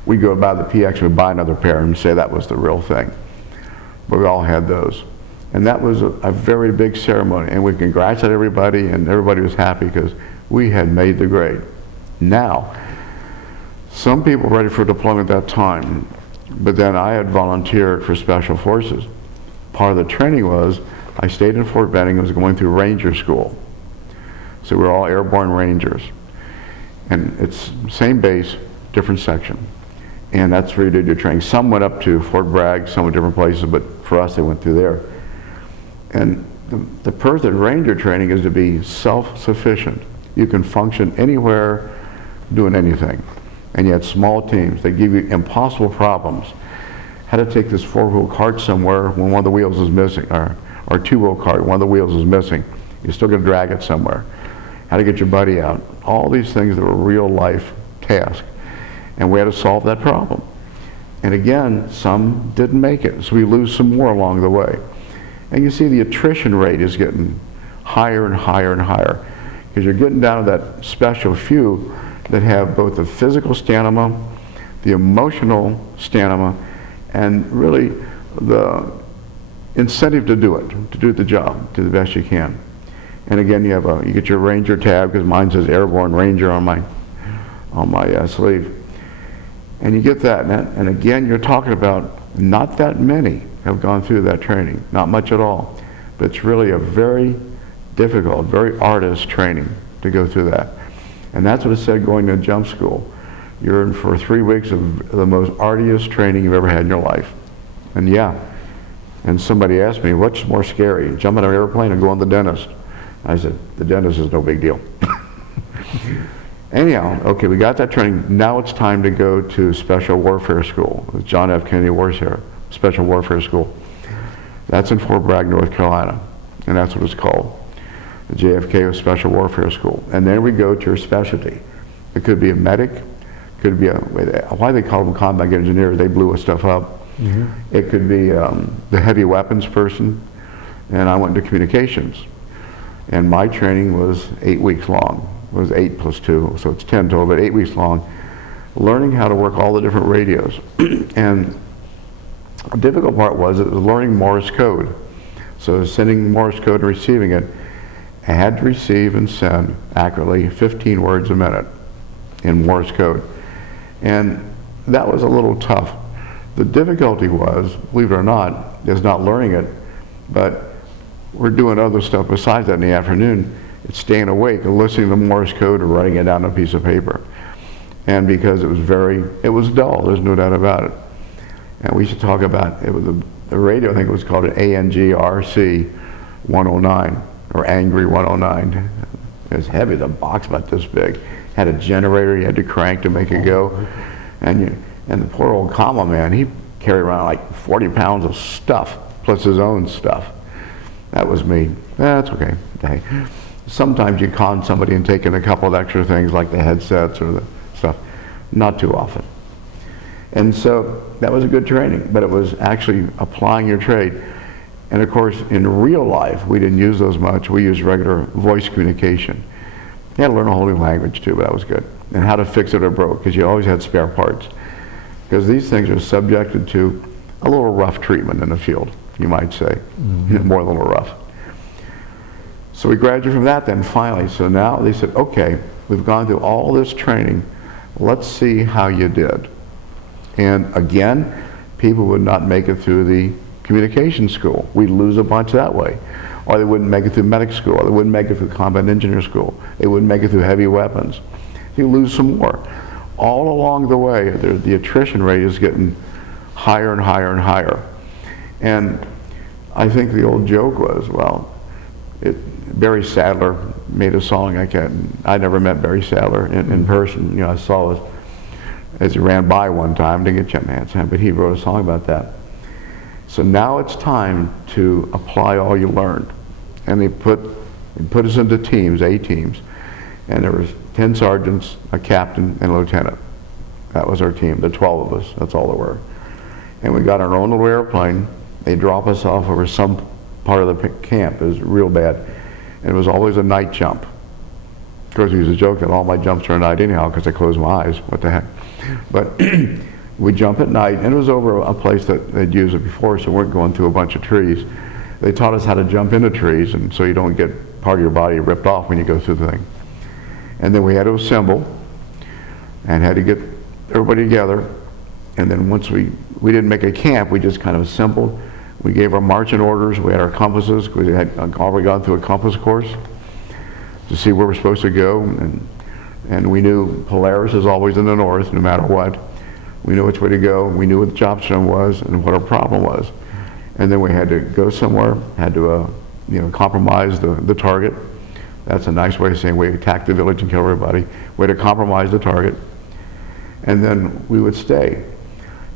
We'd go by the PX and we'd buy another pair and say that was the real thing. But we all had those. And that was a very big ceremony. And we congratulated everybody, and everybody was happy because we had made the grade. Now, some people were ready for deployment at that time, but then I had volunteered for Special Forces. Part of the training was I stayed in Fort Benning and was going through Ranger School. So we were all Airborne Rangers. And it's same base, different section. And that's where you did your training. Some went up to Fort Bragg, some went different places, but for us they went through there. And the purpose of Ranger training is to be self-sufficient. You can function anywhere doing anything. And you had small teams. They give you impossible problems. How to take this 4-wheel cart somewhere when one of the wheels is missing, or 2-wheel cart, one of the wheels is missing. You're still going to drag it somewhere. How to get your buddy out. All these things that were real life tasks. And we had to solve that problem. And again, some didn't make it. So we lose some more along the way. And you see the attrition rate is getting higher and higher and higher. Because you're getting down to that special few that have both the physical stamina, the emotional stamina, and really the incentive to do it, to do the job, do the best you can. And again, you get your Ranger tab, because mine says Airborne Ranger on my sleeve. And you get that, and again, you're talking about not that many have gone through that training, not much at all. But it's really a very difficult, very artist training to go through that. And that's what it said going to jump school. You're in for 3 weeks of the most arduous training you've ever had in your life. And yeah, and somebody asked me, what's more scary, jumping on an airplane or going to the dentist? I said, the dentist is no big deal. Anyhow, okay, we got that training. Now it's time to go to Special Warfare School, John F. Kennedy Warfare, Special Warfare School. That's in Fort Bragg, North Carolina, and that's what it's called. The JFK Special Warfare School. And then we go to your specialty. It could be a medic, could be why they call them combat engineers, they blew stuff up. Mm-hmm. It could be the heavy weapons person, and I went into communications. And my training was 8 weeks long. It was 8 plus 2, so it's 10 total, but 8 weeks long, learning how to work all the different radios. And the difficult part was learning Morse code. So sending Morse code and receiving it, I had to receive and send accurately 15 words a minute in Morse code. And that was a little tough. The difficulty was, believe it or not, is not learning it, but we're doing other stuff besides that in the afternoon. It's staying awake and listening to Morse code or writing it down on a piece of paper. And because it was dull, there's no doubt about it. And we should talk about, the radio, I think it was called an ANGRC 109, or Angry 109. It was heavy, the box about this big. Had a generator you had to crank to make it go. And the poor old comma man, he carried around like 40 pounds of stuff, plus his own stuff. That was me. That's okay. Hey. Sometimes you con somebody and take in a couple of extra things like the headsets or the stuff. Not too often. And so that was a good training, but it was actually applying your trade. And of course, in real life, we didn't use those much. We used regular voice communication. You had to learn a whole new language too, but that was good. And how to fix it or broke, because you always had spare parts. Because these things are subjected to a little rough treatment in the field, you might say. Mm-hmm. More than a little rough. So we graduated from that then finally. So now they said, okay, we've gone through all this training. Let's see how you did. And again, people would not make it through the communication school. We'd lose a bunch that way. Or they wouldn't make it through medic school. Or they wouldn't make it through combat engineer school. They wouldn't make it through heavy weapons. You lose some more. All along the way, the attrition rate is getting higher and higher and higher. And I think the old joke was, well, Barry Sadler made a song. I never met Barry Sadler in person. You know, I saw his as he ran by one time, didn't get jumped hands, but he wrote a song about that. So now it's time to apply all you learned. And they put us into teams, A teams, and there was 10 sergeants, a captain, and a lieutenant. That was our team, the 12 of us, that's all there were. And we got our own little airplane. They drop us off over some part of the camp. It was real bad. And it was always a night jump. Of course, we used to joke that all my jumps are at night anyhow because I close my eyes. What the heck? But we jump at night, and it was over a place that they'd used it before, so we weren't going through a bunch of trees. They taught us how to jump into trees, and so you don't get part of your body ripped off when you go through the thing. And then we had to assemble and had to get everybody together. And then once we didn't make a camp, we just kind of assembled. We gave our marching orders. We had our compasses. We had already gone through a compass course to see where we're supposed to go. And we knew Polaris is always in the north, no matter what. We knew which way to go. We knew what the job zone was and what our problem was. And then we had to go somewhere, had to compromise the target. That's a nice way of saying we attacked the village and killed everybody. We had to compromise the target. And then we would stay.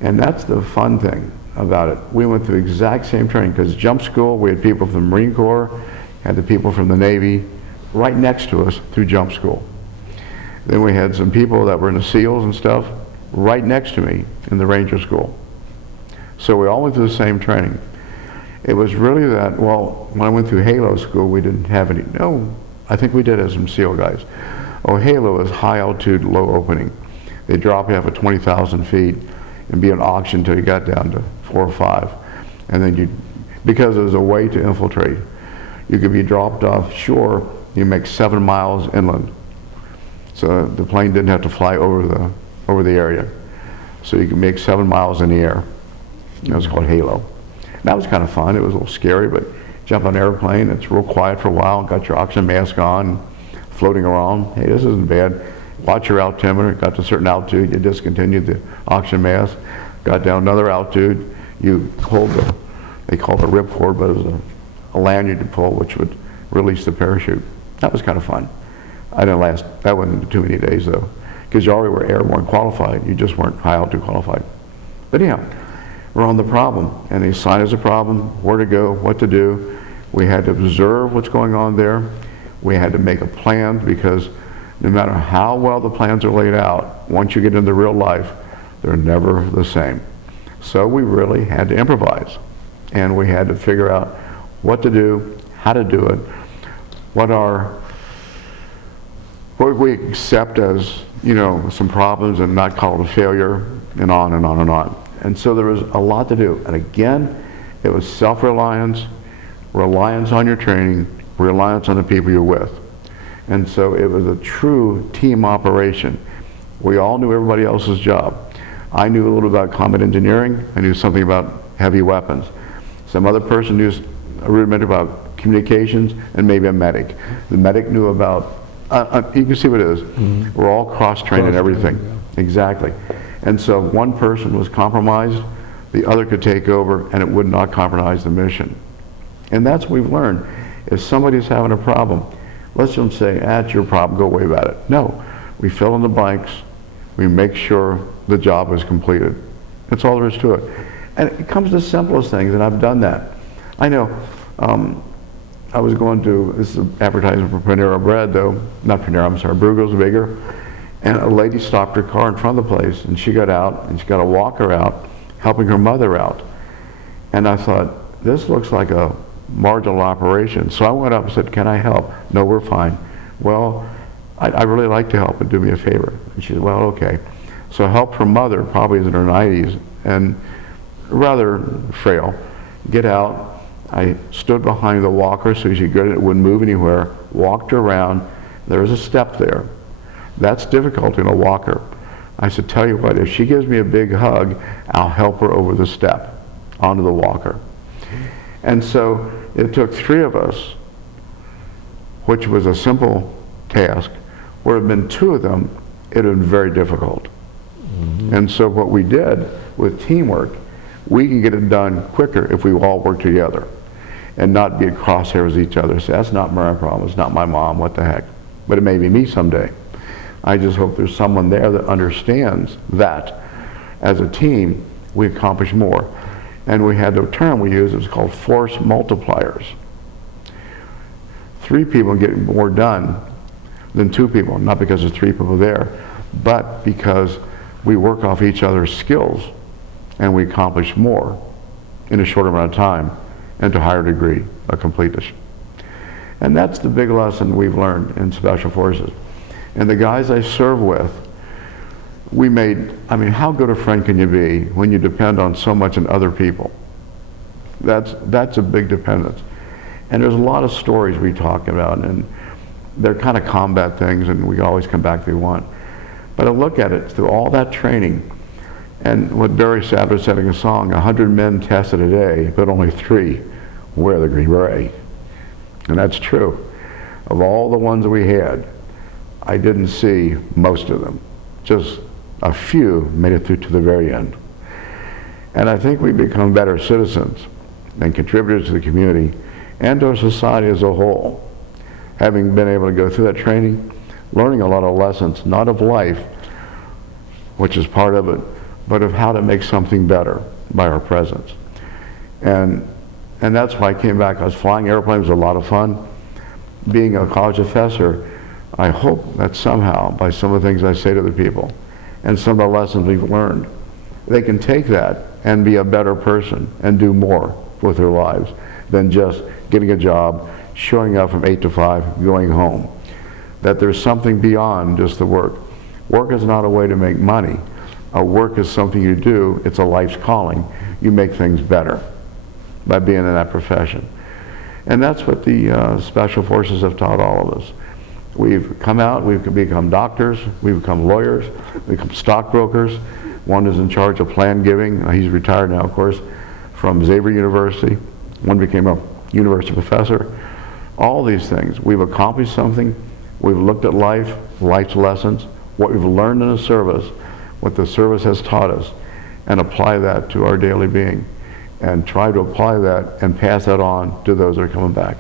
And that's the fun thing about it. We went through the exact same training, because jump school, we had people from the Marine Corps, had the people from the Navy right next to us through jump school. Then we had some people that were in the SEALs and stuff right next to me in the Ranger School. So we all went through the same training. It was really that, well, when I went through Halo School, we didn't have any, no, I think we did have some SEAL guys. Oh, Halo is high altitude, low opening. They drop you off at 20,000 feet and be an auction until you got down to 4 or 5. And then because there's a way to infiltrate, you could be dropped offshore, you make 7 miles inland. So the plane didn't have to fly over the area. So you could make 7 miles in the air. That was called Halo. And that was kind of fun. It was a little scary, but jump on an airplane, it's real quiet for a while, got your oxygen mask on, floating around. Hey, this isn't bad. Watch your altimeter, got to a certain altitude, you discontinued the oxygen mask, got down another altitude, you pulled they called it a ripcord, but it was a lanyard you pull which would release the parachute. That was kind of fun. I didn't last, that wasn't too many days though, because you already were airborne qualified, you just weren't high altitude qualified. But anyhow, we're on the problem, and they assign us a problem, where to go, what to do. We had to observe what's going on there. We had to make a plan, because no matter how well the plans are laid out, once you get into real life, they're never the same. So we really had to improvise, and we had to figure out what to do, how to do it, what we accept as, some problems and not call it a failure, and on and on and on. And so there was a lot to do. And again, it was self-reliance, reliance on your training, reliance on the people you're with. And so it was a true team operation. We all knew everybody else's job. I knew a little about combat engineering. I knew something about heavy weapons. Some other person knew a rudiment about communications, and maybe a medic. The medic knew about, you can see what it is. Mm-hmm. We're all cross-trained in everything. Yeah. Exactly. And so if one person was compromised, the other could take over, and it would not compromise the mission. And that's what we've learned. If somebody's having a problem, let's just say, that's your problem, go away about it. No, we fill in the blanks, we make sure the job is completed. That's all there is to it. And it comes to the simplest things, and I've done that. I know, I was going to, this is an advertisement for Panera Bread though, not Panera, I'm sorry, Brueggel's Bigger, and a lady stopped her car in front of the place, and she got out, and she got a walker out, helping her mother out. And I thought, this looks like a marginal operation. So I went up and said, can I help? No, we're fine. Well, I really like to help, but do me a favor. And she said, well, okay. So I helped her mother, probably in her 90s, and rather frail, get out. I stood behind the walker so she could, it wouldn't move anywhere, walked her around. There was a step there. That's difficult in a walker. I said, tell you what, if she gives me a big hug, I'll help her over the step onto the walker. And so it took 3 of us, which was a simple task. Would have been 2 of them, it would have been very difficult. Mm-hmm. And so what we did with teamwork, we can get it done quicker if we all work together and not be at crosshairs with each other. Say, that's not my problem, it's not my mom, what the heck. But it may be me someday. I just hope there's someone there that understands that as a team, we accomplish more. And we had the term we used, it was called force multipliers. 3 people get more done than 2 people, not because there's 3 people there, but because we work off each other's skills and we accomplish more in a shorter amount of time and to a higher degree of completeness. And that's the big lesson we've learned in Special Forces. And the guys I serve with, we made, I mean, how good a friend can you be when you depend on so much on other people? That's a big dependence. And there's a lot of stories we talk about, and they're kind of combat things, and we always come back to one. But I look at it through all that training, and what Barry Sadler said in a song, 100 men tested a day, but only 3 wear the Green Beret. And that's true. Of all the ones that we had, I didn't see most of them. Just a few made it through to the very end. And I think we've become better citizens and contributors to the community and to our society as a whole, having been able to go through that training, learning a lot of lessons, not of life, which is part of it, but of how to make something better by our presence. And that's why I came back. I was flying airplanes, it was a lot of fun. Being a college professor, I hope that somehow, by some of the things I say to the people, and some of the lessons we've learned, they can take that and be a better person and do more with their lives than just getting a job, showing up from 8 to 5, going home. That there's something beyond just the work. Work is not a way to make money. Work is something you do, it's a life's calling. You make things better by being in that profession. And that's what the Special Forces have taught all of us. We've come out, we've become doctors, we've become lawyers, we've become stockbrokers. One is in charge of plan giving. He's retired now, of course, from Xavier University. One became a university professor. All these things. We've accomplished something. We've looked at life, life's lessons, what we've learned in the service, what the service has taught us, and apply that to our daily being. And try to apply that and pass that on to those that are coming back.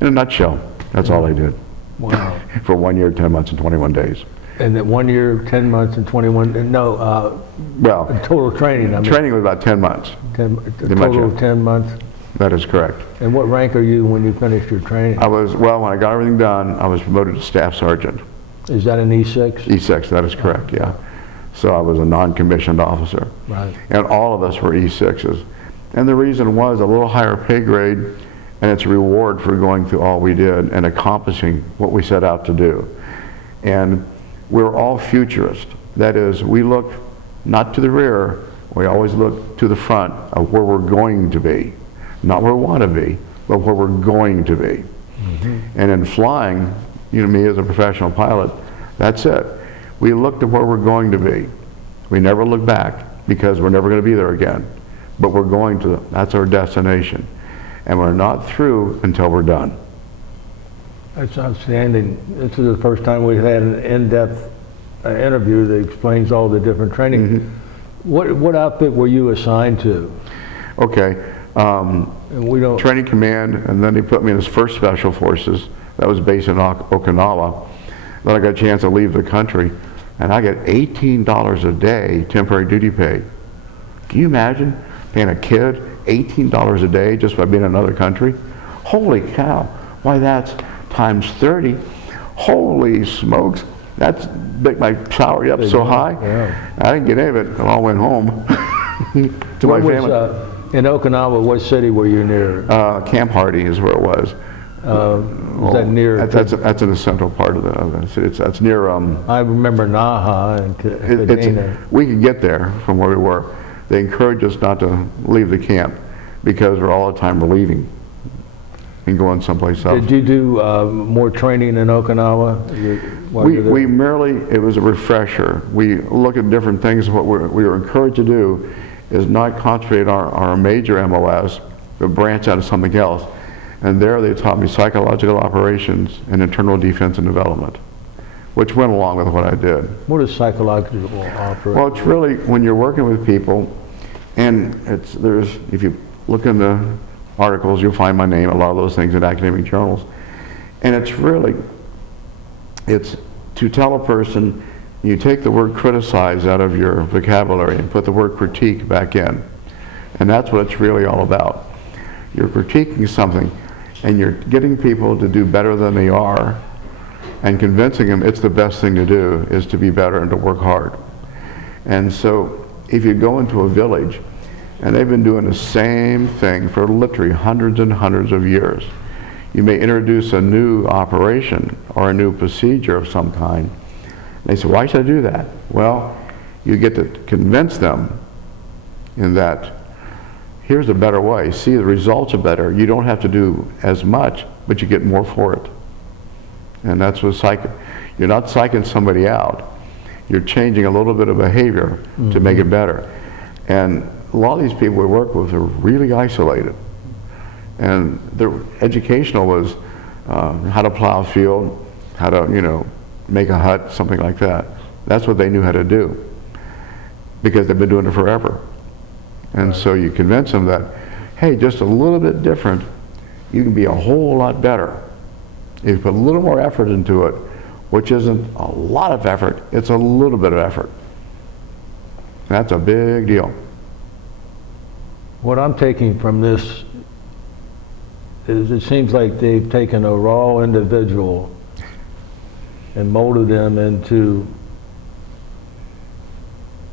In a nutshell, that's all I did. Wow. For 1 year, 10 months, and 21 days. And that 1 year, 10 months, and 21, Well, total training, I mean. training was about 10 months. A total of 10 months. That is correct. And what rank are you when you finished your training? Well, when I got everything done, I was promoted to staff sergeant. Is that an E6? E6, that is correct, yeah. So I was a non-commissioned officer. Right. And all of us were E6s. And the reason was a little higher pay grade, and it's a reward for going through all we did and accomplishing what we set out to do. And we're all futurists. That is, we look not to the rear, we always look to the front of where we're going to be. Not where we want to be, but where we're going to be. Mm-hmm. And in flying, you know, me as a professional pilot, that's it. We look to where we're going to be. We never look back because we're never going to be there again. But we're going to, that's our destination. And we're not through until we're done. That's outstanding. This is the first time we've had an in-depth interview that explains all the different training. Mm-hmm. What outfit were you assigned to? Okay. Training command, and then he put me in his first Special Forces. That was based in Okinawa. Then I got a chance to leave the country, and I get $18 a day temporary duty pay. Can you imagine paying a kid $18 a day just by being in another country? Holy cow. Why, that's times 30. Holy smokes. That's make my salary up so high. Yeah. I didn't get any of it. It all went home to my family. In Okinawa, what city were you near? Camp Hardy is where it was. Was that near? That's in the central part of the city. That's near. I remember Naha and Kadena. We could get there from where we were. They encouraged us not to leave the camp because we're all the time we're leaving and going someplace else. Did you do more training in Okinawa? We merely, it was a refresher. We look at different things. What we were encouraged to do is not concentrate on our major MOS, but branch out of something else. And there they taught me psychological operations and internal defense and development, which went along with what I did. What is psychological operations? Well, it's really when you're working with people, and if you look in the articles, you'll find my name, a lot of those things in academic journals. And it's to tell a person, you take the word criticize out of your vocabulary and put the word critique back in. And that's what it's really all about. You're critiquing something and you're getting people to do better than they are and convincing them it's the best thing to do is to be better and to work hard. And so if you go into a village and they've been doing the same thing for literally hundreds and hundreds of years, you may introduce a new operation or a new procedure of some kind. They say, why should I do that? Well, you get to convince them in that here's a better way. See, the results are better. You don't have to do as much, but you get more for it. And that's what you're not psyching somebody out. You're changing a little bit of behavior to make it better. And a lot of these people we work with are really isolated. And their educational was how to plow a field, how to, make a hut, something like that. That's what they knew how to do because they've been doing it forever. And so you convince them that, hey, just a little bit different, you can be a whole lot better. If you put a little more effort into it, which isn't a lot of effort, it's a little bit of effort. That's a big deal. What I'm taking from this is it seems like they've taken a raw individual and molded them into,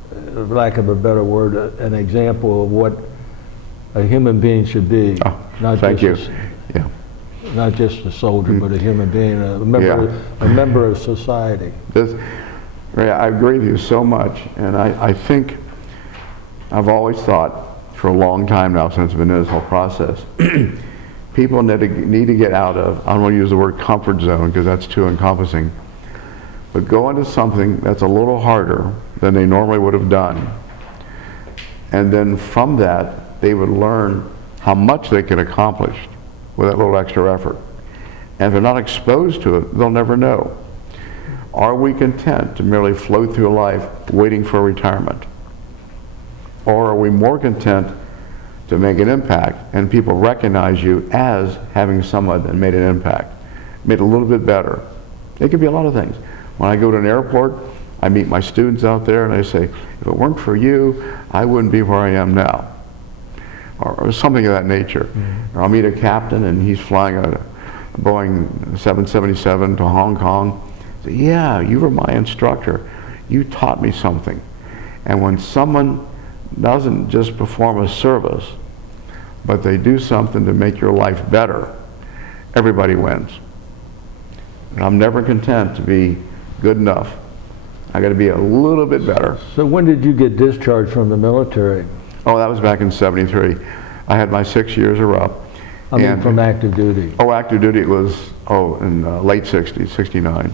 for lack of a better word, an example of what a human being should be. Oh, not thank you. Yeah. Not just a soldier, but a human being, a member of society. I agree with you so much, and I think I've always thought for a long time now since I've been in this whole process, people need to get out of, I don't want to use the word comfort zone because that's too encompassing, but go into something that's a little harder than they normally would have done. And then from that, they would learn how much they can accomplish with that little extra effort. And if they're not exposed to it, they'll never know. Are we content to merely float through life waiting for retirement? Or are we more content to make an impact and people recognize you as having someone that made an impact, made it a little bit better? It could be a lot of things. When I go to an airport, I meet my students out there and I say, if it weren't for you, I wouldn't be where I am now. Or something of that nature. Or I'll meet a captain and he's flying a Boeing 777 to Hong Kong. I say, yeah, you were my instructor. You taught me something. And when someone doesn't just perform a service, but they do something to make your life better, everybody wins. And I'm never content to be good enough. I got to be a little bit better. So when did you get discharged from the military? Oh, that was back in '73. I had my 6 years are up. I mean, from active duty. Oh, active duty it was, in late 60s, 69.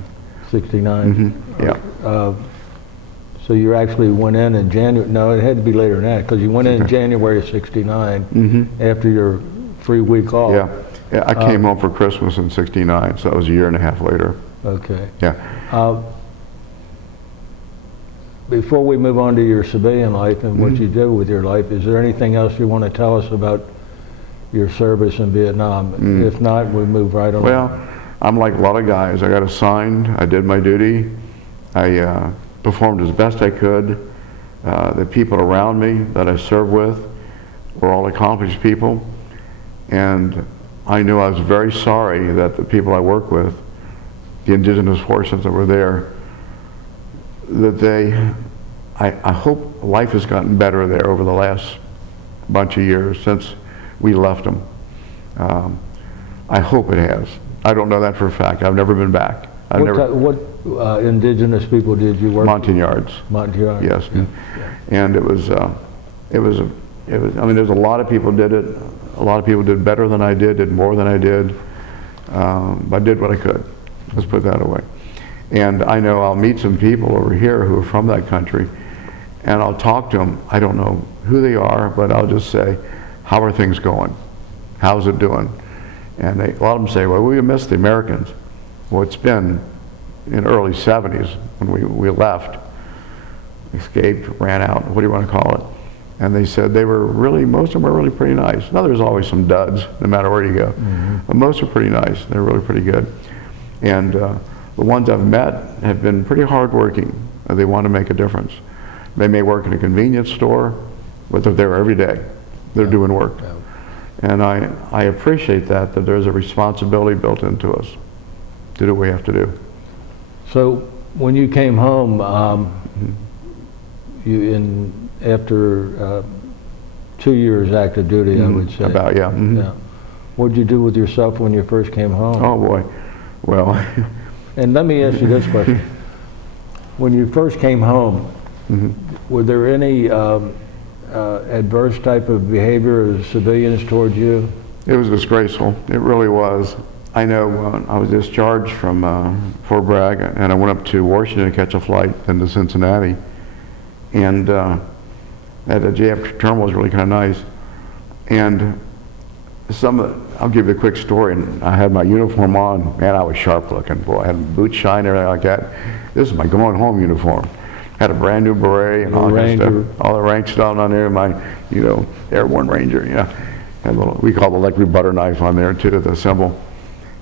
69? Yeah. So you actually went in January, no, it had to be later than that, because you went in January of 69 after your free week off. Yeah, I came home for Christmas in '69, so that was a year and a half later. Okay. Yeah. Before we move on to your civilian life and what you did with your life, is there anything else you want to tell us about your service in Vietnam? If not, we move right on. Well, I'm like a lot of guys. I got assigned, I did my duty, I performed as best I could. The people around me that I served with were all accomplished people, and I knew I was very sorry that the people I work with, the indigenous forces that were there, that I hope life has gotten better there over the last bunch of years since we left them. I hope it has. I don't know that for a fact. I've never been back. What indigenous people did you work with? Montagnards. Montagnards. Yes. Yeah. And it was, I mean, there's a lot of people did it. A lot of people did better than I did more than I did. I did what I could. Let's put that away. And I know I'll meet some people over here who are from that country, and I'll talk to them. I don't know who they are, but I'll just say, how are things going? How's it doing? And a lot of them say, well, we miss the Americans. Well, it's been in early 70s when we left, escaped, ran out, what do you want to call it? And they said they were really, most of them were really pretty nice. Now there's always some duds, no matter where you go. But most are pretty nice. They're really pretty good. And a the ones I've met have been pretty hardworking. They want to make a difference. They may work in a convenience store, but they're there every day. They're doing work. Yeah. And I appreciate that there's a responsibility built into us to do what we have to do. So when you came home, after 2 years active duty, I would say. About, yeah. Yeah. What did you do with yourself when you first came home? Oh boy. Well. And let me ask you this question. When you first came home, were there any adverse type of behavior of civilians towards you? It was disgraceful. It really was. I know I was discharged from Fort Bragg, and I went up to Washington to catch a flight into Cincinnati. And at the JF terminal was really kind of nice. And I'll give you a quick story. And I had my uniform on. Man, I was sharp looking. Boy, I had boots shine and everything like that. This is my going home uniform. Had a brand new beret and all that stuff. All the rank stuff on there. My, Airborne Ranger. Had a little, we call the electric butter knife on there too, the symbol.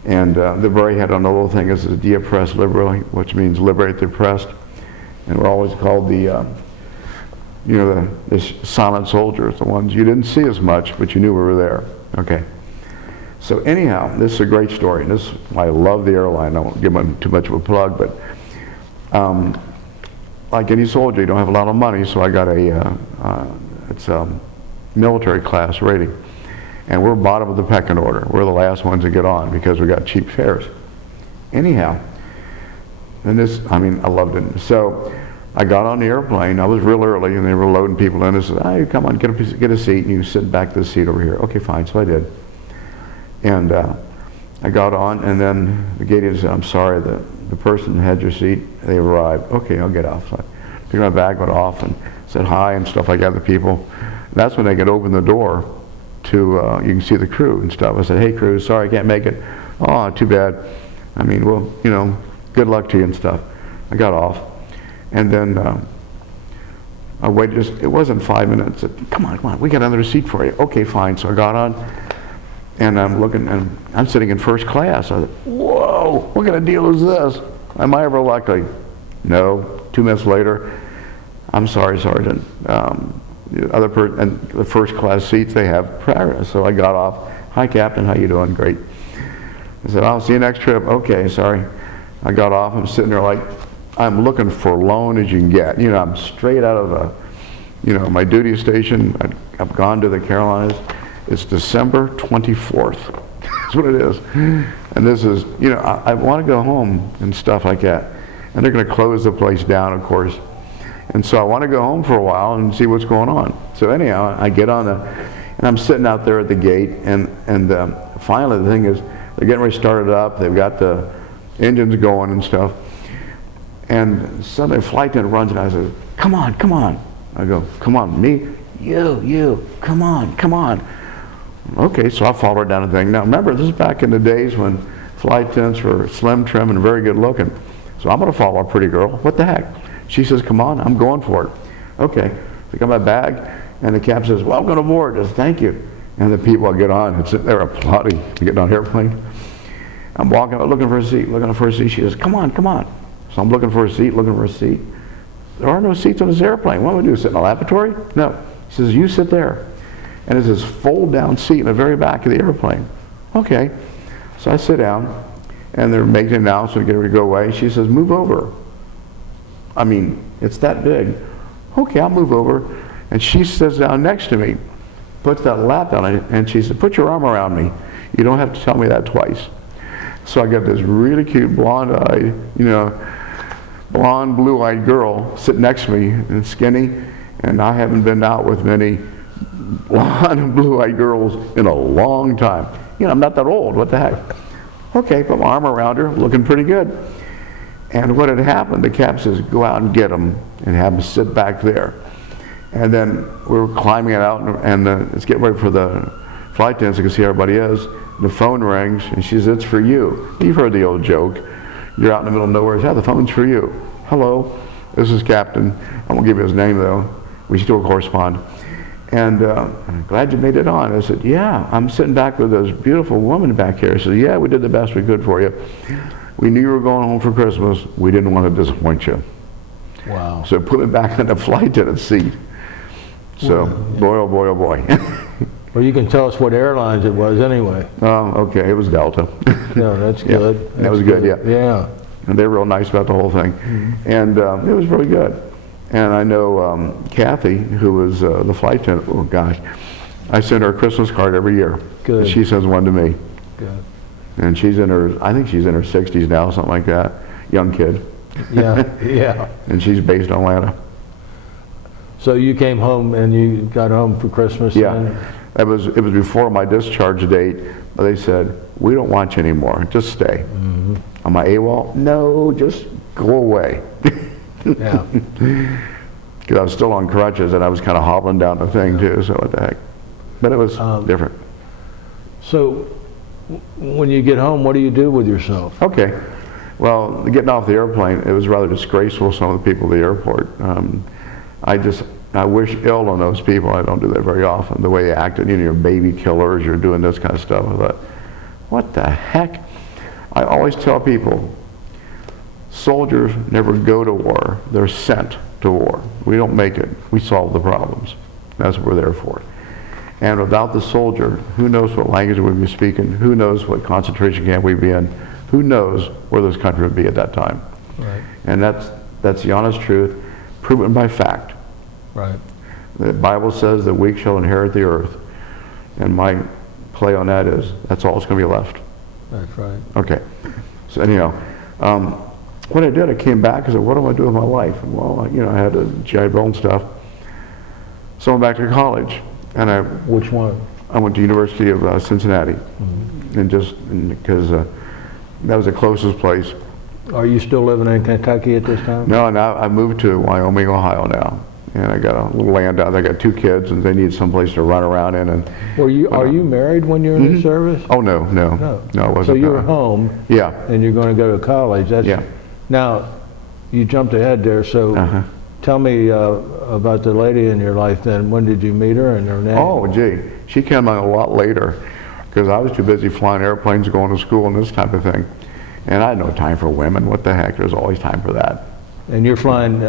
And the beret had on the little thing. This is de-oppressed liberally, which means liberate the oppressed. And we're always called the silent soldiers, the ones you didn't see as much, but you knew we were there. Okay. So anyhow, this is a great story. And this is why I love the airline. I won't give them too much of a plug, but like any soldier, you don't have a lot of money, so I got it's a military class rating. And we're bottom of the pecking order. We're the last ones to get on because we got cheap fares. Anyhow, and I loved it. So I got on the airplane. I was real early, and they were loading people in. I said, "Hey, come on, get a seat, and you sit back to the seat over here." Okay, fine. So I did. And I got on, and then the gate said, "I'm sorry, the person who had your seat, they arrived." Okay, I'll get off. So I picked my bag, went off, and said hi and stuff like that to people. And that's when they could open the door to, you can see the crew and stuff. I said, "Hey crew, sorry I can't make it." "Oh, too bad. Well, good luck to you," and stuff. I got off. And then I waited, it wasn't 5 minutes. I said, come on, we got another seat for you." "Okay, fine." So I got on, and I'm looking, and I'm sitting in first class. I thought, whoa, what kind of deal is this? Am I ever lucky? No. 2 minutes later, "I'm sorry, Sergeant. And the first class seats, they have prior." So I got off. "Hi, Captain, how you doing?" "Great." I said, "I'll see you next trip." "Okay, sorry." I got off. I'm sitting there like, I'm looking for loan as you can get. I'm straight out of my duty station. I've gone to the Carolinas. It's December 24th. That's what it is. And this is, I want to go home and stuff like that. And they're going to close the place down, of course. And so I want to go home for a while and see what's going on. So anyhow, I get on and I'm sitting out there at the gate, and finally the thing is, they're getting ready to start it up. They've got the engines going and stuff. And suddenly a flight attendant runs, and I said, come on. I go, "Come on, me? You, come on. Okay, so I followed her down the thing. Now remember, this is back in the days when flight attendants were slim, trim, and very good looking. So I'm going to follow a pretty girl. What the heck? She says, "Come on," I'm going for it. Okay, so I got my bag, and the captain says, "Welcome aboard." I said, "Thank you." And the people I get on, and sit there applauding, getting on the airplane. I'm walking, looking for a seat. She says, come on. So I'm looking for a seat. There are no seats on this airplane. What do we do, sit in a lavatory? No. She says, "You sit there." And it's this fold-down seat in the very back of the airplane. Okay. So I sit down, and they're making an announcement, getting ready to go away. She says, "Move over." It's that big. Okay, I'll move over. And she sits down next to me, puts that lap down, and she said, "Put your arm around me. You don't have to tell me that twice." So I got this really cute blonde-eyed, blonde, blue-eyed girl sitting next to me, and skinny, and I haven't been out with many blonde and blue-eyed girls in a long time. I'm not that old. What the heck? Okay, put my arm around her, looking pretty good. And what had happened, the cap says, "Go out and get them and have them sit back there." And then we were climbing it out, and it's getting ready for the flight attendants. You can see how everybody is. The phone rings, and she says, "It's for you." You've heard the old joke. You're out in the middle of nowhere. "Yeah, the phone's for you." "Hello, this is Captain." I won't give you his name, though. We still correspond. "And I'm glad you made it on." I said, "Yeah, I'm sitting back with this beautiful woman back here." She said, "Yeah, we did the best we could for you." We knew you were going home for Christmas. We didn't want to disappoint you. Wow. So put me back in the flight attendant seat. So, boy, oh boy, oh boy. Well, you can tell us what airlines it was anyway. Okay, it was Delta. Yeah, that's good. That was good, yeah. Yeah. And they were real nice about the whole thing. And it was really good. And I know Kathy, who was the flight attendant, oh gosh, I send her a Christmas card every year. Good. And she sends one to me. Good. And she's in her, I think she's in her 60s now, something like that. Young kid. Yeah, yeah. And she's based in Atlanta. So you came home and you got home for Christmas? Yeah. then? It was before my discharge date. They said, we don't want you anymore. Just stay. Am I AWOL? No, just go away. Yeah. Because I was still on crutches and I was kind of hobbling down the thing too, so what the heck. But it was different. So when you get home, what do you do with yourself? Okay. Well, getting off the airplane, it was rather disgraceful, some of the people at the airport. I wish ill on those people. I don't do that very often. The way they acted, you're baby killers, you're doing this kind of stuff. I thought, what the heck? I always tell people, soldiers never go to war. They're sent to war. We don't make it. We solve the problems. That's what we're there for. And without the soldier, who knows what language we'd be speaking? Who knows what concentration camp we'd be in? Who knows where this country would be at that time? Right. And that's the honest truth, proven by fact. Right. The Bible says the weak shall inherit the earth. And my play on that is, that's all that's going to be left. That's right. Okay. So anyhow, what I did, I came back and said, what am I doing with my life? Well, I had a GI Bill and stuff. So I went back to college. And Which one? I went to University of Cincinnati. And just because that was the closest place. Are you still living in Kentucky at this time? No, now I moved to Wyoming, Ohio now. And I got a little land out there. I got 2 kids, and they need someplace to run around in. And Are you married when you're in the service? oh no, I wasn't. So you were home. Yeah. And you're going to go to college. Yeah. Now, you jumped ahead there. So tell me about the lady in your life. Then, when did you meet her and her name? Oh, gee, she came on a lot later because I was too busy flying airplanes, going to school, and this type of thing. And I had no time for women. What the heck? There's always time for that. And you're flying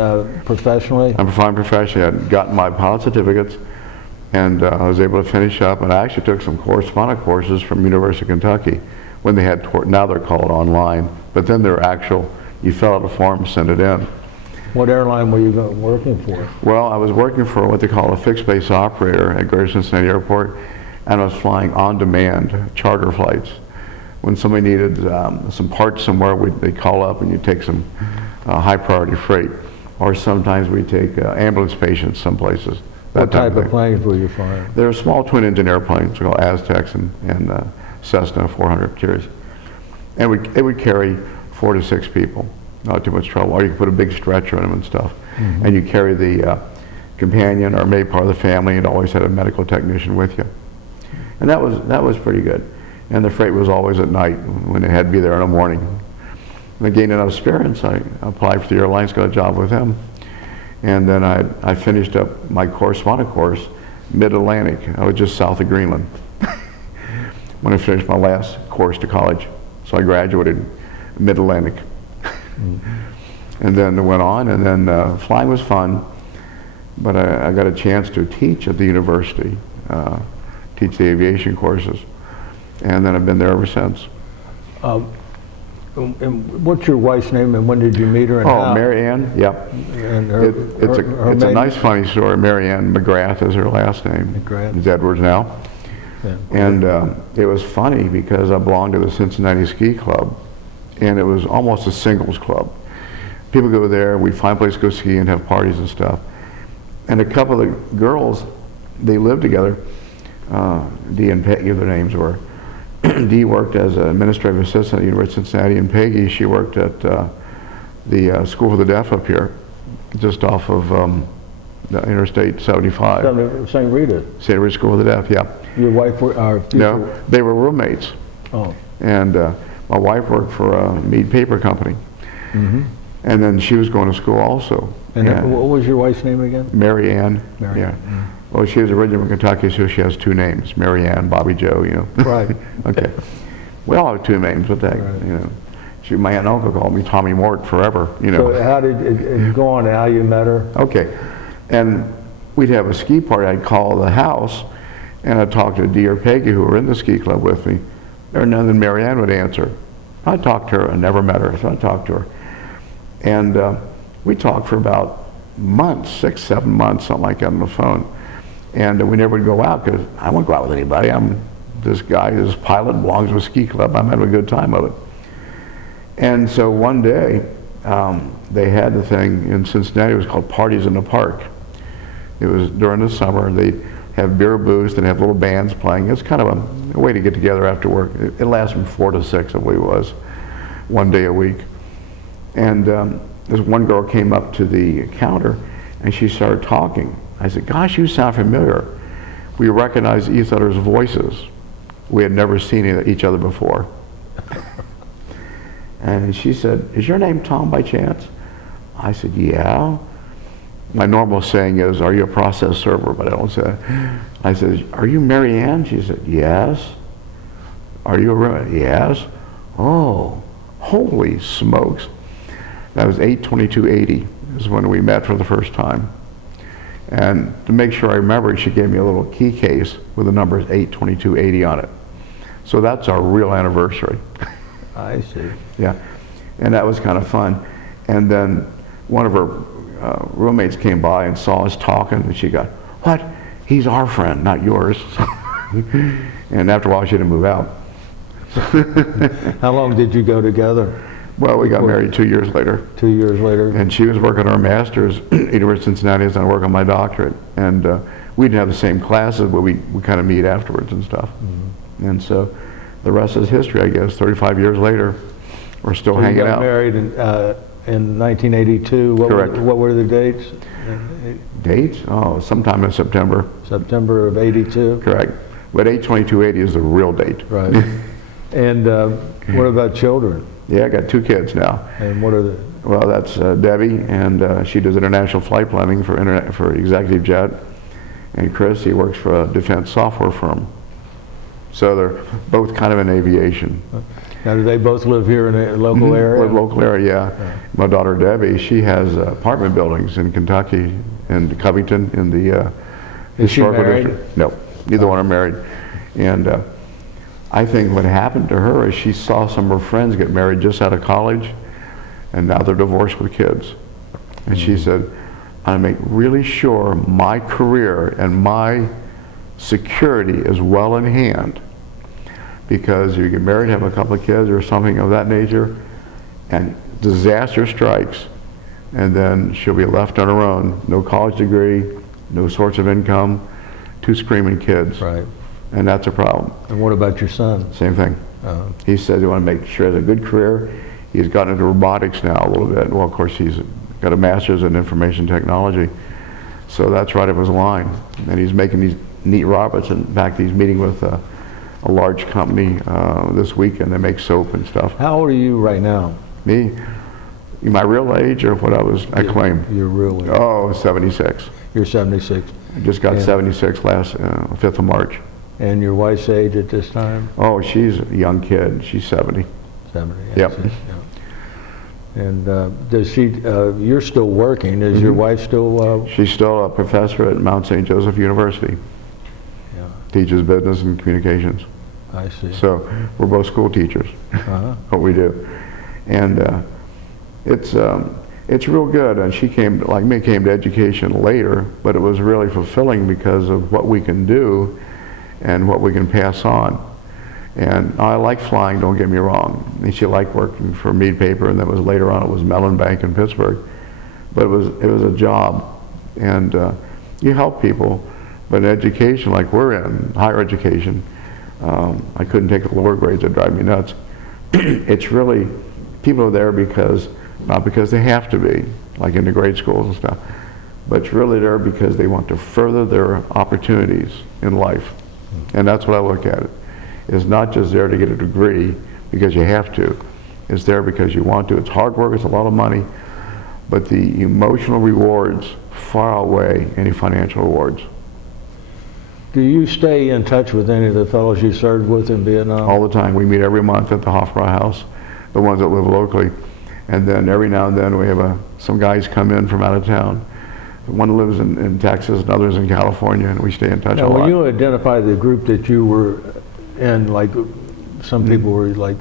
professionally? I'm flying professionally. I'd gotten my pilot certificates, and I was able to finish up. And I actually took some correspondent courses from University of Kentucky when they had, now they're called online, but then they're actual, you fill out a form, send it in. What airline were you working for? Well, I was working for what they call a fixed base operator at Greater Cincinnati Airport, and I was flying on-demand charter flights. When somebody needed some parts somewhere, they'd call up and you'd take some high-priority freight. Or sometimes we take ambulance patients some places. What type of planes were you flying? They're small twin-engine airplanes, they're called Aztecs and Cessna 400 series. And it would carry 4 to 6 people, not too much trouble. Or you could put a big stretcher in them and stuff. And you carry the companion or maybe part of the family, and always had a medical technician with you. And that was pretty good. And the freight was always at night when it had to be there in the morning. And I gained enough experience. I applied for the airlines, got a job with them. And then I finished up my correspondent course, mid-Atlantic. I was just south of Greenland when I finished my last course to college. So I graduated mid-Atlantic. And then went on, and then flying was fun. But I got a chance to teach at the university, teach the aviation courses. And then I've been there ever since. And what's your wife's name, and when did you meet her? And how? Mary Ann, yep. And It's a nice, funny story. Mary Ann McGrath is her last name. McGrath. It's Edwards now. Yeah. And it was funny because I belonged to the Cincinnati Ski Club, and it was almost a singles club. People go there, we find a place to go ski and have parties and stuff. And a couple of the girls, they lived together. Dee and Peggy, their names were. Dee worked as an administrative assistant at the University of Cincinnati, and Peggy, she worked at the School for the Deaf up here, just off of the Interstate 75. St. Rita. St. Rita School for the Deaf, yeah. Your wife were? No, they were roommates. Oh. And my wife worked for a meat paper company. And then she was going to school also. And what was your wife's name again? Mary Ann. Mary Yeah. Ann. Well, she was originally from Kentucky, so she has 2 names, Mary Ann, Bobby Joe, Right. Okay. We all have 2 names, what the heck, Right. my aunt and uncle called me Tommy Mort forever, you know. So how did it go on, how you met her? Okay, and we'd have a ski party. I'd call the house, and I'd talk to Dee or Peggy, who were in the ski club with me, and then Marianne would answer. I'd talk to her. I never met her, so I'd talk to her. And we talked for about months, 6, 7 months, something like that on the phone. And we never would go out, because I won't go out with anybody. I'm this guy, this pilot, belongs to a ski club. I'm having a good time of it. And so one day, they had the thing in Cincinnati. It was called Parties in the Park. It was during the summer. They'd have beer booths and have little bands playing. It's kind of a way to get together after work. It lasts from 4 to 6, I believe it was, one day a week. And this one girl came up to the counter, and she started talking. I said, "Gosh, you sound familiar." We recognized each other's voices. We had never seen each other before. And she said, "Is your name Tom by chance?" I said, "Yeah." My normal saying is, "Are you a process server?" But I don't say that. I said, "Are you Mary Ann?" She said, "Yes." "Are you a roommate?" "Yes." "Oh, holy smokes." That was 8/22/80 is when we met for the first time. And to make sure I remembered, she gave me a little key case with the numbers 8/22/80 on it. So that's our real anniversary. I see. Yeah, and that was kind of fun. And then one of her roommates came by and saw us talking, and she got, "What? He's our friend, not yours." And after a while, she didn't move out. How long did you go together? Well, we got married 2 years later. 2 years later? And she was working on her master's at University of Cincinnati, and I was working on my doctorate. And we didn't have the same classes, but we kind of meet afterwards and stuff. Mm-hmm. And so the rest is history, I guess. 35 years later, we're still hanging out. You got married in 1982. Correct. What were the dates? Dates? Oh, sometime in September. September of 82? Correct. But 8/22/80 is the real date. Right. And what about children? Yeah, I got 2 kids now. And what are the? Well, that's Debbie, and she does international flight planning for Executive Jet. And Chris, he works for a defense software firm. So they're both kind of in aviation. Now, do they both live here in a local area? Local area, yeah. My daughter Debbie, she has apartment buildings in Kentucky and Covington in the Is she historical married? district. No, neither one are married. And I think what happened to her is she saw some of her friends get married just out of college, and now they're divorced with kids. And she said, "I make really sure my career and my security is well in hand, because you get married, have a couple of kids or something of that nature, and disaster strikes, and then she'll be left on her own, no college degree, no source of income, 2 screaming kids." Right. And that's a problem. And what about your son? Same thing. He said he wanted to make sure he has a good career. He's gotten into robotics now a little bit. Well, of course, he's got a master's in information technology. So that's right up his line. And he's making these neat robots. In fact, he's meeting with a large company this weekend. They make soap and stuff. How old are you right now? Me? My real age, or what I claim? Your real age. Oh, 76. You're 76. I just got 76 last 5th of March. And your wife's age at this time? Oh, she's a young kid. She's 70. 70. Yep. Yeah. And does she? You're still working. Is your wife still? She's still a professor at Mount St. Joseph University. Yeah. Teaches business and communications. I see. So we're both school teachers. What we do, and it's real good. And she came, like me, came to education later, but it was really fulfilling because of what we can do and what we can pass on. And I like flying, don't get me wrong. And she liked working for Mead Paper, and then was later on it was Mellon Bank in Pittsburgh. But it was a job, and you help people. But in education, like we're in, higher education, I couldn't take the lower grades, that drive me nuts. It's really, people are there not because they have to be, like in the grade schools and stuff, but it's really there because they want to further their opportunities in life. And that's what I look at it. It's not just there to get a degree because you have to. It's there because you want to. It's hard work, it's a lot of money, but the emotional rewards far outweigh any financial rewards. Do you stay in touch with any of the fellows you served with in Vietnam? All the time. We meet every month at the Hofbrauhaus. the ones that live locally. And then every now and then we have some guys come in from out of town. One lives in Texas and others in California, and we stay in touch a Now, lot. when you identify the group that you were in, like some people were like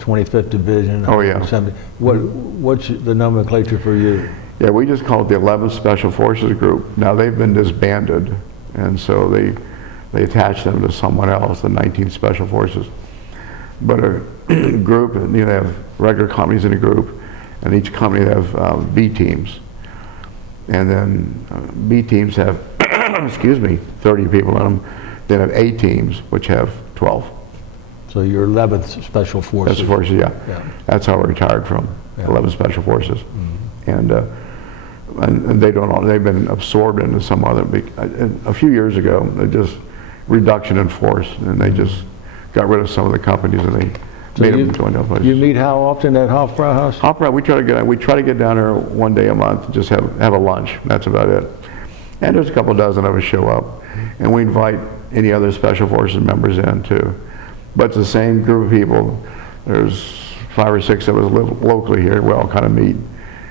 25th Division. Oh, yeah. What's the nomenclature for you? Yeah, we just call it the 11th Special Forces Group. Now they've been disbanded, and so they attach them to someone else, the 19th Special Forces. But a group, they have regular companies in a group, and each company they have B teams. And then B teams have, excuse me, 30 people in them. Then have A teams, which have 12. So your 11th Special Forces. Special Forces, yeah. Yeah. That's how we're retired from, Yeah. 11 Special Forces. And they don't all, they've been absorbed into some other, a few years ago, they just, reduction in force, and they just got rid of some of the companies and they made them join other places. You meet how often at Hofbrauhaus? Hofbrauhaus, we try to get down there one day a month, just have a lunch, that's about it. And there's a couple dozen of us show up, and we invite any other Special Forces members in too. But it's the same group of people. There's 5 or 6 of us live locally here. We all kind of meet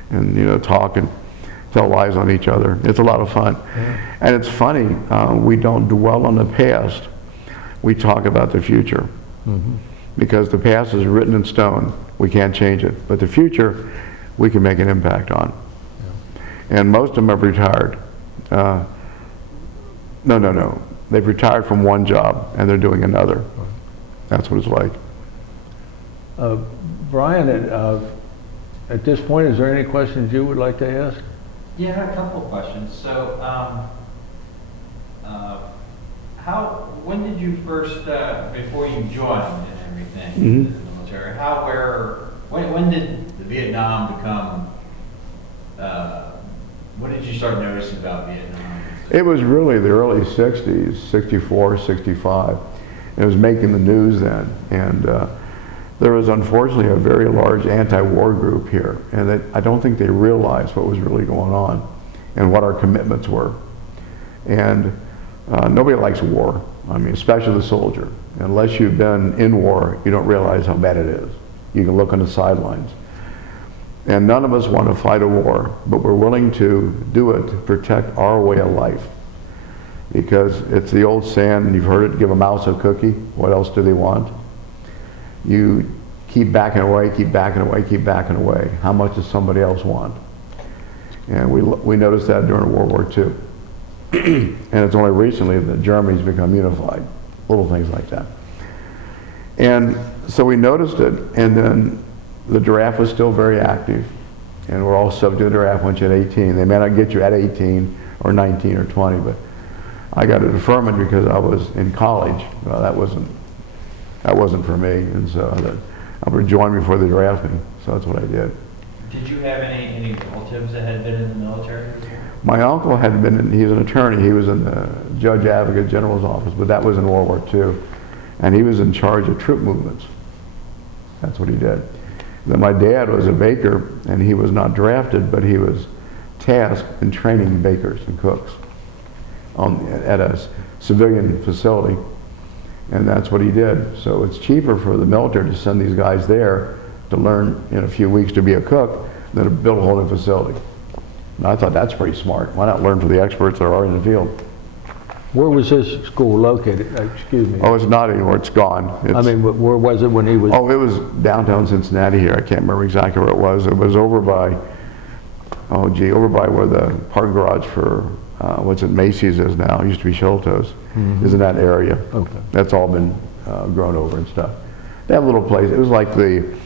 and talk and tell lies on each other. It's a lot of fun. Yeah. And it's funny, we don't dwell on the past. We talk about the future. Because the past is written in stone. We can't change it. But the future, we can make an impact on. Yeah. And most of them have retired. No. They've retired from one job and they're doing another. That's what it's like. Brian, at this point, is there any questions you would like to ask? Yeah, I have a couple of questions. So, when did you first, before you joined and everything in the military, when did the Vietnam become, when did you start noticing about Vietnam? It was really the early 60s, 64, 65. It was making the news then. And there was unfortunately a very large anti-war group here. And I don't think they realized what was really going on and what our commitments were. And nobody likes war. I mean, especially the soldier. Unless you've been in war, you don't realize how bad it is. You can look on the sidelines. And none of us want to fight a war, but we're willing to do it to protect our way of life. Because it's the old saying, and you've heard it, give a mouse a cookie, what else do they want? You keep backing away, keep backing away, keep backing away. How much does somebody else want? And we noticed that during World War II. And it's only recently that Germany's become unified, little things like that. And so we noticed it, and then the draft was still very active, and we're all subject to the draft once you're at 18. They may not get you at 18 or 19 or 20, but I got a deferment because I was in college. Well, that wasn't for me, and so I would join before they drafted me, so that's what I did. Did you have any relatives that had been in the military? My uncle had been, he's an attorney, he was in the Judge Advocate General's office, but that was in World War II, and he was in charge of troop movements. That's what he did. Then my dad was a baker, and he was not drafted, but he was tasked in training bakers and cooks at a civilian facility, and that's what he did. So it's cheaper for the military to send these guys there to learn in a few weeks to be a cook than to build a whole new facility. And I thought that's pretty smart. Why not learn from the experts that are already in the field? Where was this school located? Excuse me. Oh, it's not anymore. It's gone. I mean, where was it when he was? Oh, it was downtown Cincinnati here. I can't remember exactly where it was. It was over by, over by where the park garage for, what's it, Macy's is now. It used to be Sholto's. Is in that area. Okay. That's all been grown over and stuff. They have a little place. It was like the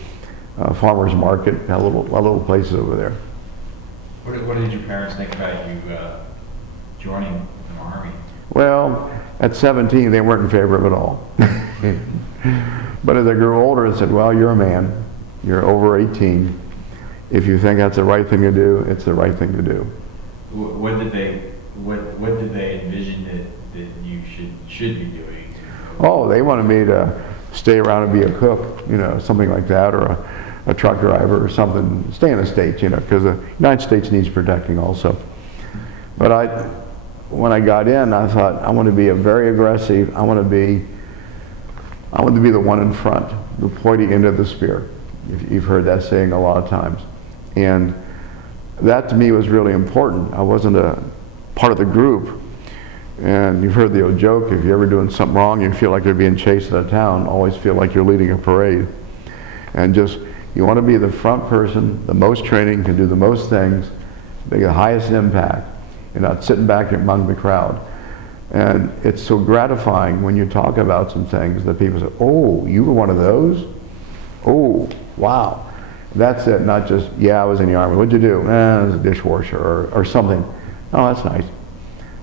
farmer's market. Had little places over there. What did your parents think about you joining the Army? Well, at 17, they weren't in favor of it all. But as I grew older, I said, well, you're a man. You're over 18. If you think that's the right thing to do, it's the right thing to do. What did they envision that you should be doing? Oh, they wanted me to stay around and be a cook, something like that, or a truck driver or something. Stay in the States, because the United States needs protecting also. But when I got in, I thought, I want to be a very aggressive, I want to be the one in front, the pointy end of the spear. You've heard that saying a lot of times. And that to me was really important. I wasn't a part of the group. And you've heard the old joke, if you're ever doing something wrong, you feel like you're being chased out of town, always feel like you're leading a parade. And just, you want to be the front person, the most training, can do the most things, make the highest impact. You're not sitting back among the crowd. And it's so gratifying when you talk about some things that people say, oh, you were one of those? Oh, wow. That's it, not just, yeah, I was in the Army. What'd you do? I was a dishwasher or something. Oh, that's nice.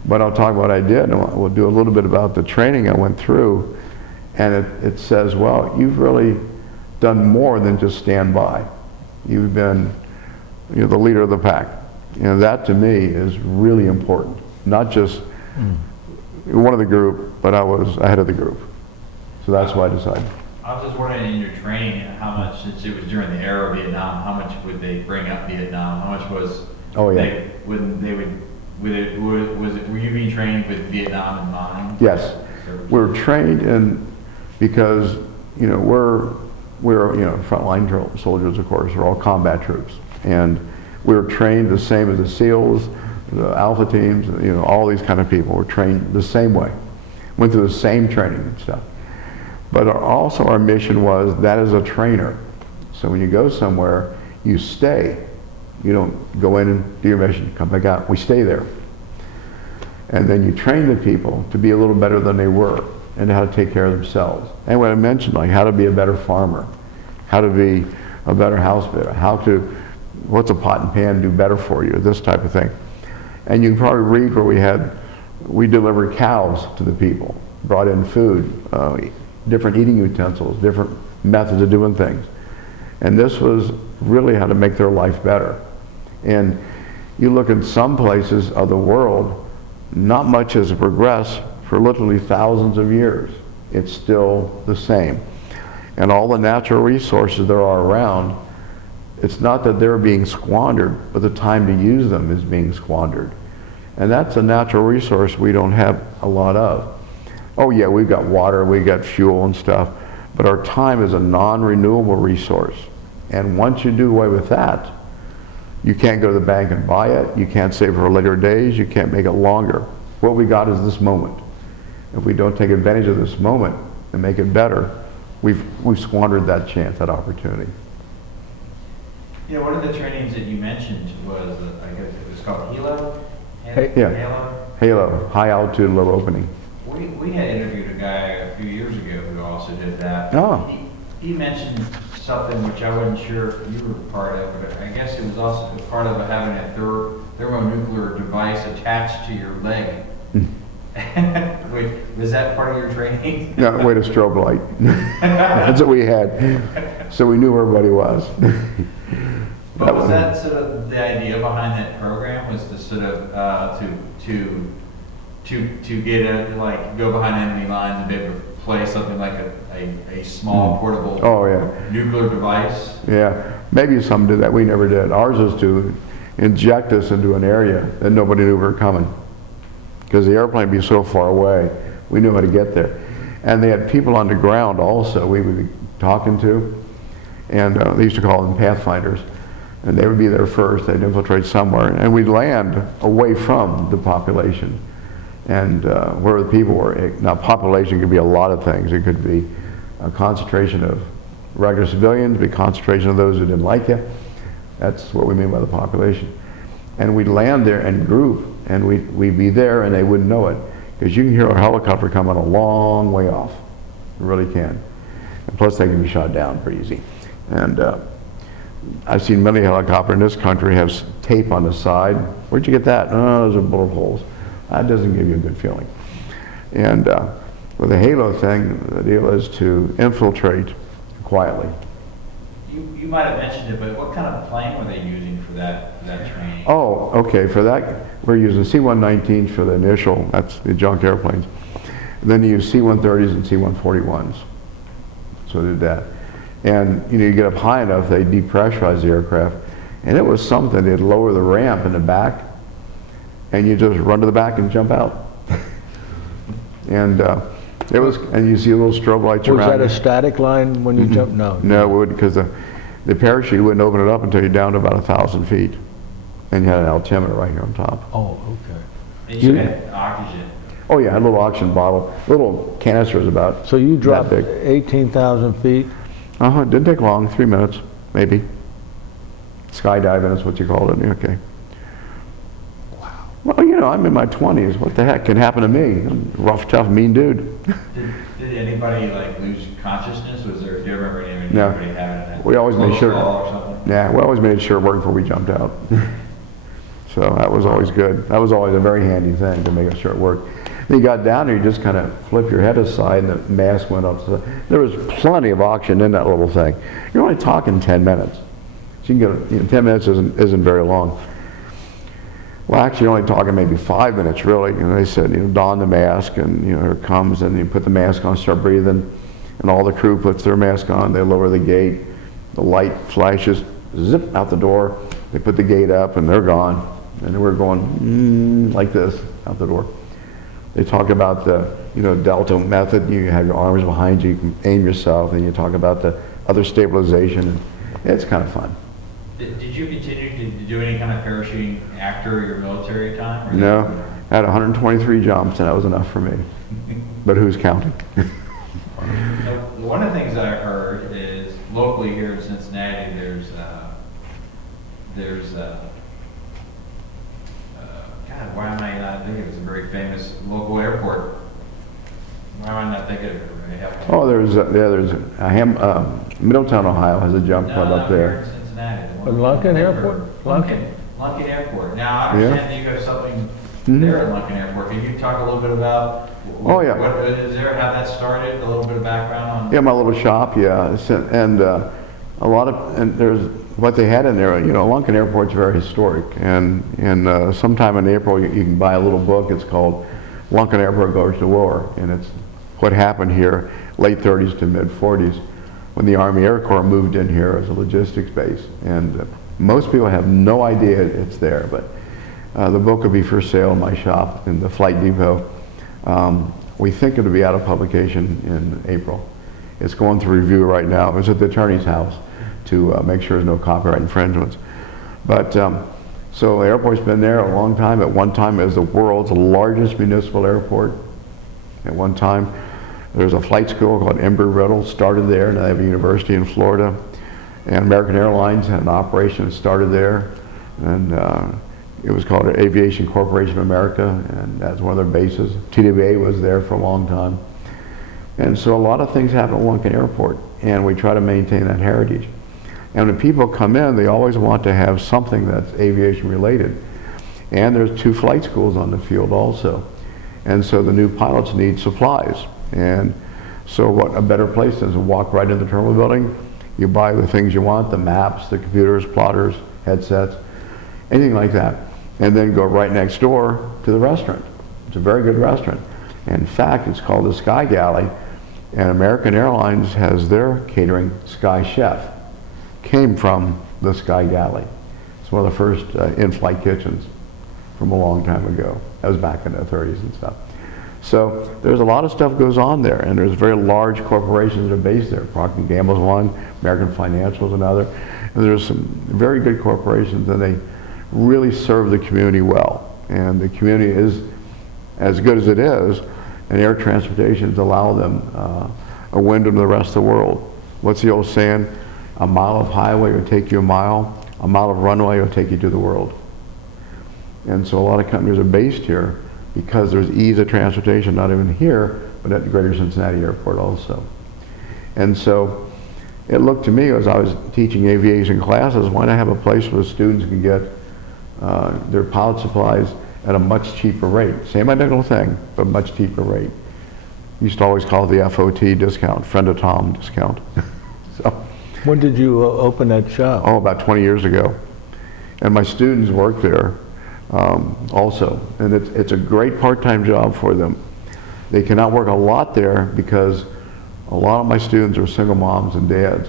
But I'll talk about what I did, and we'll do a little bit about the training I went through. And it says, well, you've really done more than just stand by. You've been, you know, the leader of the pack. You know, that to me is really important. Not just one of the group, but I was ahead of the group. So that's why I decided. I was just wondering, in your training, how much, since it was during the era of Vietnam, how much would they bring up Vietnam? How much was, Oh, yeah. were you being trained with Vietnam in mind? Yes. We're trained in, because, you know, we're you know, frontline soldiers, of course. We're all combat troops. And we were trained the same as the SEALs, the Alpha teams, you know, all these kind of people were trained the same way. Went through the same training and stuff. But also our mission was, that as a trainer. So when you go somewhere, you stay. You don't go in and do your mission, come back out. We stay there. And then you train the people to be a little better than they were and how to take care of themselves. And what I mentioned, like how to be a better farmer, how to be a better house builder, what's a pot and pan do better for you, this type of thing. And you can probably read where we delivered cows to the people, brought in food, different eating utensils, different methods of doing things. And this was really how to make their life better. And you look in some places of the world, not much has progressed for literally thousands of years. It's still the same. And all the natural resources there are around, it's not that they're being squandered, but the time to use them is being squandered. And that's a natural resource we don't have a lot of. Oh yeah, we've got water, we've got fuel and stuff, but our time is a non-renewable resource. And once you do away with that, you can't go to the bank and buy it, you can't save for later days, you can't make it longer. What we got is this moment. If we don't take advantage of this moment and make it better, we've squandered that chance, that opportunity. Yeah, one of the trainings that you mentioned was, I guess it was called Halo? Yeah. Halo, high altitude, low opening. We had interviewed a guy a few years ago who also did that. Oh. He mentioned something which I wasn't sure if you were part of, but I guess it was also part of having a thermonuclear device attached to your leg. Wait, was that part of your training? No, wait, a strobe light. That's what we had. So we knew where everybody was. But was that sort of the idea behind that program, was to sort of to get go behind enemy lines and be able to play something like a small portable nuclear device? Yeah, maybe some did that. We never did. Ours was to inject us into an area that nobody knew we were coming, because the airplane would be so far away. We knew how to get there. And they had people on the ground also we would be talking to, and they used to call them pathfinders. And they would be there first, they'd infiltrate somewhere, and we'd land away from the population and where the people were. Now, population could be a lot of things. It could be a concentration of regular civilians, be a concentration of those who didn't like you. That's what we mean by the population. And we'd land there and group, and we'd be there, and they wouldn't know it, because you can hear a helicopter coming a long way off. You really can. And plus, they can be shot down pretty easy. And I've seen many helicopters in this country have tape on the side. Where'd you get that? Oh, those are bullet holes. That doesn't give you a good feeling. And with the Halo thing, the deal is to infiltrate quietly. You might have mentioned it, but what kind of plane were they using for that training? Oh, okay. For that, we're using C-119s for the initial. That's the junk airplanes. And then you use C-130s and C-141s. So they did that. And you get up high enough, they depressurize the aircraft. And it was something. They'd lower the ramp in the back, and you just run to the back and jump out. And it was, and you see little strobe lights around. Was that a static line when you jumped? No. No, it would, because the parachute wouldn't open it up until you're down to about 1,000 feet. And you had an altimeter right here on top. Oh, okay. And you had oxygen. Oh yeah, a little oxygen bottle, little canisters about. So you dropped big. 18,000 feet? It didn't take long, 3 minutes, maybe. Skydiving is what you called it, okay. Wow. Well, you know, I'm in my 20s, what the heck can happen to me? I'm a rough, tough, mean dude. Did anybody like lose consciousness? Do you remember anybody No. having that? We always made sure. Or something? Yeah, we always made sure it worked before we jumped out. So that was always good. That was always a very handy thing to make sure it worked. Then you got down there, you just kind of flip your head aside and the mask went up. So there was plenty of oxygen in that little thing. You're only talking 10 minutes. So you can get, 10 minutes isn't very long. Well, actually, you're only talking maybe 5 minutes, really. And they said, don the mask, and here it comes, and you put the mask on, start breathing, and all the crew puts their mask on. They lower the gate, the light flashes, zip out the door. They put the gate up, and they're gone. And we're going like this out the door. They talk about the delta method. You have your arms behind you, you can aim yourself, and you talk about the other stabilization. And it's kind of fun. Did you continue to do any kind of parachuting after your military time? Or No, I had 123 jumps, and that was enough for me. But who's counting? So one of the things that I heard is locally here in Cincinnati, God, why am I not thinking? It's a very famous local airport. Why am I not thinking of it? Oh, there's Middletown, Ohio has a jump club up Here there. in Cincinnati. Lunkin Airport? Lunkin Airport. Now, I understand that you have something there at Lunkin Airport. Can you talk a little bit about Oh, yeah. what is there, how that started, a little bit of background on? Yeah, my little shop, yeah. And there's what they had in there, Lunkin Airport's very historic. And sometime in April, you can buy a little book. It's called Lunkin Airport Goes to War. And it's what happened here, late 30s to mid 40s, when the Army Air Corps moved in here as a logistics base. And most people have no idea it's there, but the book will be for sale in my shop in the Flight Depot. We think it'll be out of publication in April. It's going through review right now. It's at the attorney's house to make sure there's no copyright infringements. But so the airport's been there a long time. At one time, it was the world's largest municipal airport. At one time, there's a flight school called Embry-Riddle, started there, and they have a university in Florida. And American Airlines had an operation that started there, and it was called Aviation Corporation of America, and that's one of their bases. TWA was there for a long time. And so a lot of things happen at Lunkin Airport, and we try to maintain that heritage. And when people come in, they always want to have something that's aviation related. And there's 2 flight schools on the field also. And so the new pilots need supplies. And so what a better place is to walk right into the terminal building. You buy the things you want, the maps, the computers, plotters, headsets, anything like that. And then go right next door to the restaurant. It's a very good restaurant. In fact, it's called the Sky Galley, and American Airlines has their catering, Sky Chef, came from the Sky Galley. It's one of the first in-flight kitchens from a long time ago. That was back in the 30s and stuff. So there's a lot of stuff goes on there, and there's very large corporations that are based there. Procter & Gamble's one, American Financial's another, and there's some very good corporations, and they really serve the community well. And the community is as good as it is, and air transportations allow them a window to the rest of the world. What's the old saying? A mile of highway will take you a mile of runway will take you to the world. And so a lot of companies are based here because there's ease of transportation, not even here, but at the Greater Cincinnati Airport also. And so it looked to me, as I was teaching aviation classes, why not have a place where students can get their pilot supplies at a much cheaper rate. Same identical thing, but much cheaper rate. Used to always call it the FOT discount, friend of Tom discount. So, When did you open that shop? oh, about 20 years ago. And my students work there also. And it's a great part-time job for them. They cannot work a lot there because a lot of my students are single moms and dads.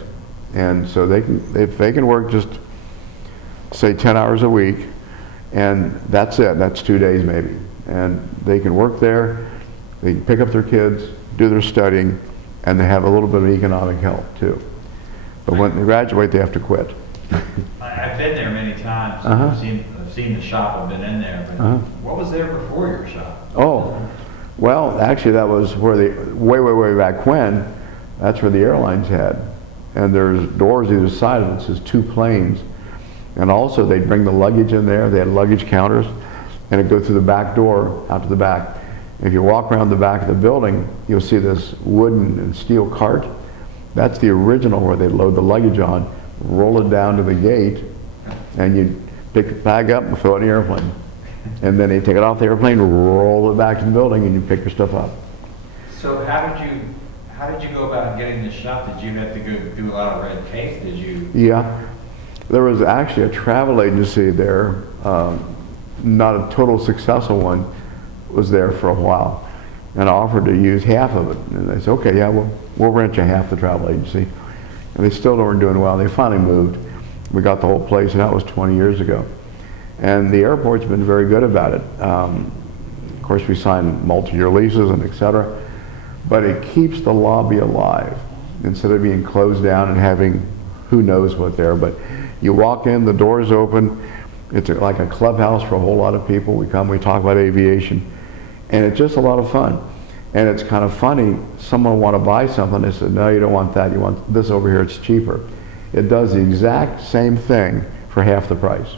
And so if they can work just, say, 10 hours a week, and that's it, that's 2 days maybe. And they can work there, they can pick up their kids, do their studying, and they have a little bit of economic help too. But when they graduate, they have to quit. I've been there many times. Uh-huh. I've seen the shop. I've been in there. But Uh-huh. what was there before your shop? Oh, well, actually, that was where way back when, that's where the airlines had. And there's doors either side of it, says 2 planes. And also, they'd bring the luggage in there. They had luggage counters, and it'd go through the back door out to the back. If you walk around the back of the building, you'll see this wooden and steel cart. That's the original where they load the luggage on, roll it down to the gate, and you pick the bag up and fill it in the airplane. And then they take it off the airplane, roll it back to the building, and you pick your stuff up. So how did you go about getting this shop? Did you have to go do a lot of red tape? Did you? Yeah, there was actually a travel agency there, not a total successful one, was there for a while, and offered to use half of it. And they said, okay, yeah, we'll rent you half the travel agency. And they still weren't doing well. They finally moved. We got the whole place, and that was 20 years ago. And the airport's been very good about it. Of course, we signed multi-year leases and et cetera, but it keeps the lobby alive instead of being closed down and having who knows what there. But you walk in, the door's open. It's like a clubhouse for a whole lot of people. We come, we talk about aviation, and it's just a lot of fun. And it's kind of funny, someone will want to buy something, they said, no, you don't want that, you want this over here, it's cheaper. It does the exact same thing for half the price.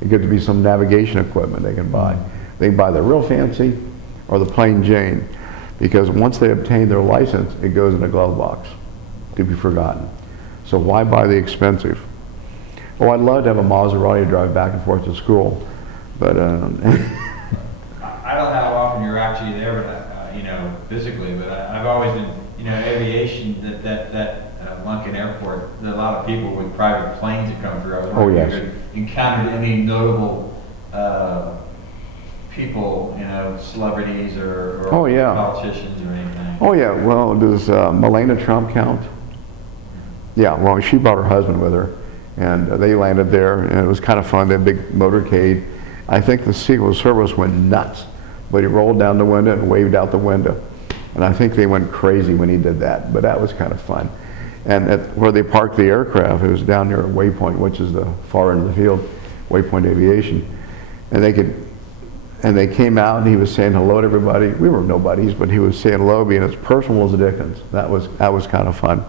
It could be some navigation equipment they can buy. They can buy the real fancy or the plain Jane, because once they obtain their license, it goes in a glove box to be forgotten. So why buy the expensive? Oh, I'd love to have a Maserati to drive back and forth to school, but I don't know how often you're actually there, but physically. But I've always been, aviation. That Lunkin Airport. There are a lot of people with private planes that come through. I was wondering if you encountered any notable people, celebrities or Oh, yeah. politicians or anything. oh yeah, well, does Melania Trump count? Yeah, well, she brought her husband with her, and they landed there, and it was kind of fun. They had a big motorcade. I think the Secret Service went nuts, but he rolled down the window and waved out the window. And I think they went crazy when he did that, but that was kind of fun. And where they parked the aircraft, it was down near Waypoint, which is the far end of the field, Waypoint Aviation. And they came out, and he was saying hello to everybody. We were nobodies, but he was saying hello, being as personal as the Dickens. That was kind of fun.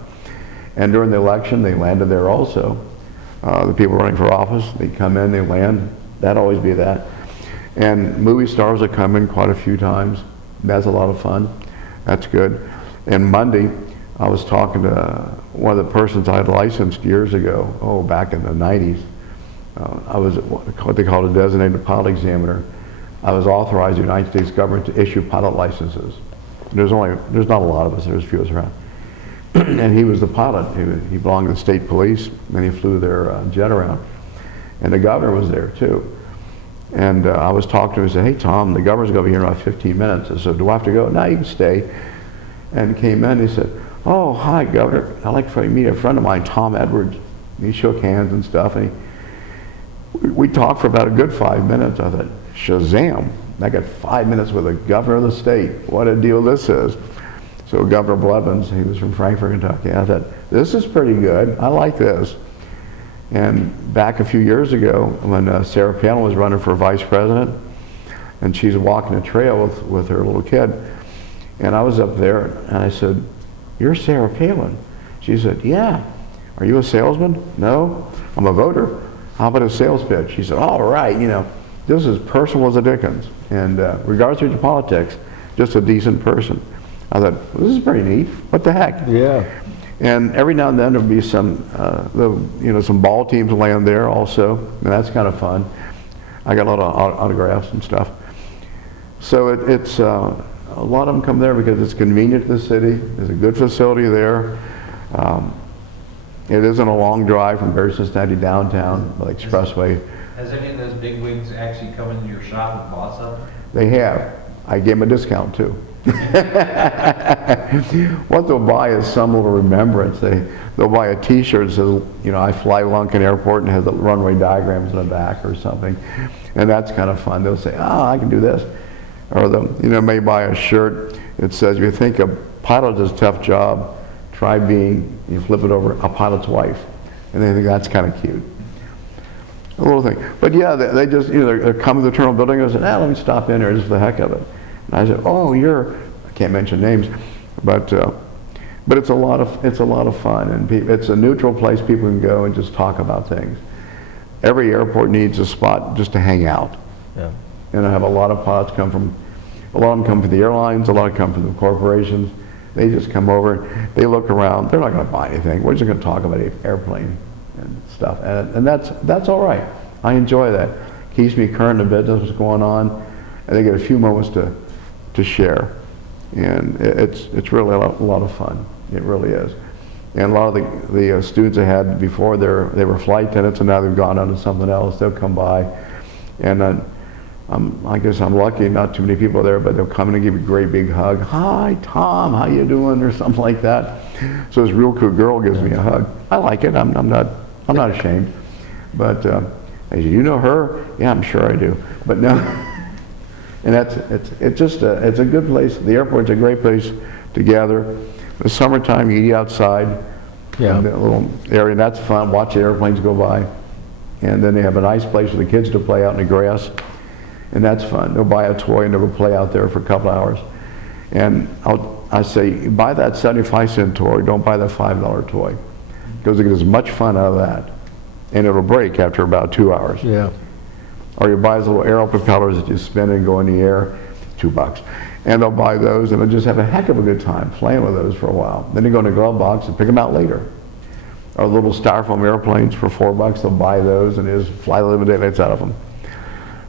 And during the election, they landed there also. The people running for office, they come in, they land. That'd always be that. And movie stars have come in quite a few times. That's a lot of fun. That's good. And Monday, I was talking to one of the persons I had licensed years ago, back in the 90s. I was what they call a designated pilot examiner. I was authorized by the United States government to issue pilot licenses. There's not a lot of us, there's a few of us around. And he was the pilot. He belonged to the state police, and he flew their jet around. And the governor was there too. And I was talking to him and said, hey Tom, the governor's going to be here in about 15 minutes. I said, do I have to go? No, you can stay. And he came in, he said, oh, hi Governor, I'd like to meet a friend of mine, Tom Edwards. And he shook hands and stuff, and we talked for about a good 5 minutes. I thought, Shazam, I got 5 minutes with the governor of the state. What a deal this is. So Governor Blevins, he was from Frankfort, Kentucky. I thought, this is pretty good. I like this. And back a few years ago, when Sarah Palin was running for vice president, and she's walking a trail with her little kid, and I was up there, and I said, you're Sarah Palin. She said, yeah. Are you a salesman? No, I'm a voter. How about a sales pitch? She said, all right, this is personal as the Dickens. And regardless of your politics, just a decent person. I thought, well, this is pretty neat. What the heck? Yeah. And every now and then there'll be some ball teams land there also, and that's kind of fun. I got a lot of autographs and stuff. So it's a lot of them come there because it's convenient to the city. There's a good facility there. It isn't a long drive from Barry Cincinnati downtown, the expressway. Has any of those big wigs actually come into your shop and bought something? They have. I gave them a discount too. What they'll buy is some little remembrance. They'll buy a T-shirt that says, I fly Lunkin Airport, and has the runway diagrams in the back or something, and that's kind of fun. They'll say, I can do this, or they may buy a shirt that says, if you think a pilot is a tough job, try being, you flip it over, a pilot's wife. And they think that's kind of cute. A little thing. But yeah, they just, you know, they're coming to the terminal building and they say, let me stop in here just for the heck of it. And I said, oh, I can't mention names, but it's a lot of fun, and it's a neutral place people can go and just talk about things. Every airport needs a spot just to hang out. Yeah. And I have a lot of pilots a lot of them come from the airlines, a lot come from the corporations. They just come over, they look around, they're not going to buy anything. We're just going to talk about the airplane and stuff, and that's all right. I enjoy that. Keeps me current in the business, what's going on, and they get a few moments to share. And it's really a lot of fun. It really is. And a lot of the students I had before, they were flight attendants, and now they've gone on to something else. They'll come by, and I guess I'm lucky, not too many people there, but they'll come in and give you a great big hug. Hi, Tom, how you doing? Or something like that. So this real cool girl gives me a hug. I like it. I'm not ashamed. But I said, you know her? Yeah, I'm sure I do. But no. And it's a good place. The airport's a great place to gather. In the summertime, you eat outside. Yeah. In the little area, and that's fun. Watch the airplanes go by. And then they have a nice place for the kids to play out in the grass. And that's fun. They'll buy a toy and they'll go play out there for a couple hours. And I say, buy that 75-cent toy, don't buy the $5 toy. Because they get as much fun out of that. And it'll break after about 2 hours. Yeah. Or you buy those little aero propellers that you spin and go in the air, $2. And they'll buy those and they'll just have a heck of a good time playing with those for a while. Then they go in the glove box and pick them out later. Or little styrofoam airplanes for $4, they'll buy those and just fly the living daylights out of them.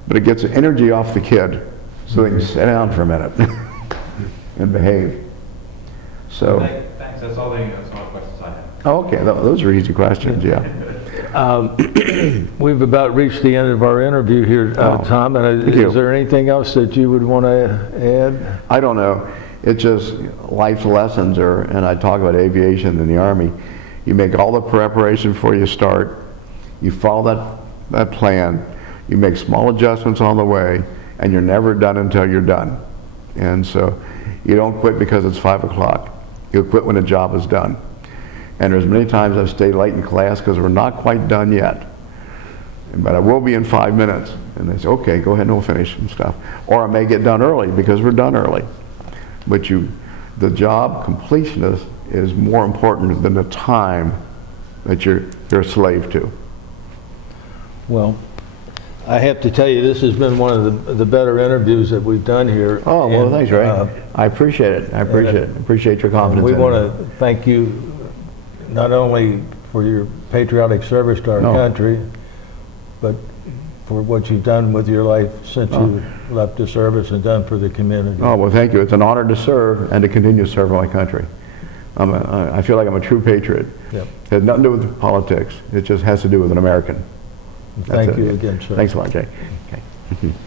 But it gets the energy off the kid so they can sit down for a minute and behave. So. Thanks, that's all the questions I have. Oh, okay, those are easy questions, yeah. We've about reached the end of our interview here, Tom, and is there anything else that you would want to add? I don't know. It's just life's lessons, and I talk about aviation in the Army. You make all the preparation before you start. You follow that plan. You make small adjustments on the way, and you're never done until you're done. And so you don't quit because it's 5 o'clock. You'll quit when the job is done. And there's many times I've stayed late in class because we're not quite done yet. But I will be in 5 minutes. And they say, okay, go ahead and we'll finish some stuff. Or I may get done early because we're done early. But the job completion is more important than the time that you're a slave to. Well, I have to tell you, this has been one of the better interviews that we've done here. Oh, well, thanks, Ray. I appreciate it. I appreciate it. Appreciate your confidence. We want to thank you not only for your patriotic service to our country, but for what you've done with your life since you left the service and done for the community. Oh, well, thank you. It's an honor to serve and to continue to serve my country. I feel like I'm a true patriot. Yep. It has nothing to do with politics. It just has to do with an American. Thank you again, sir. Thanks a lot, Jay. Okay.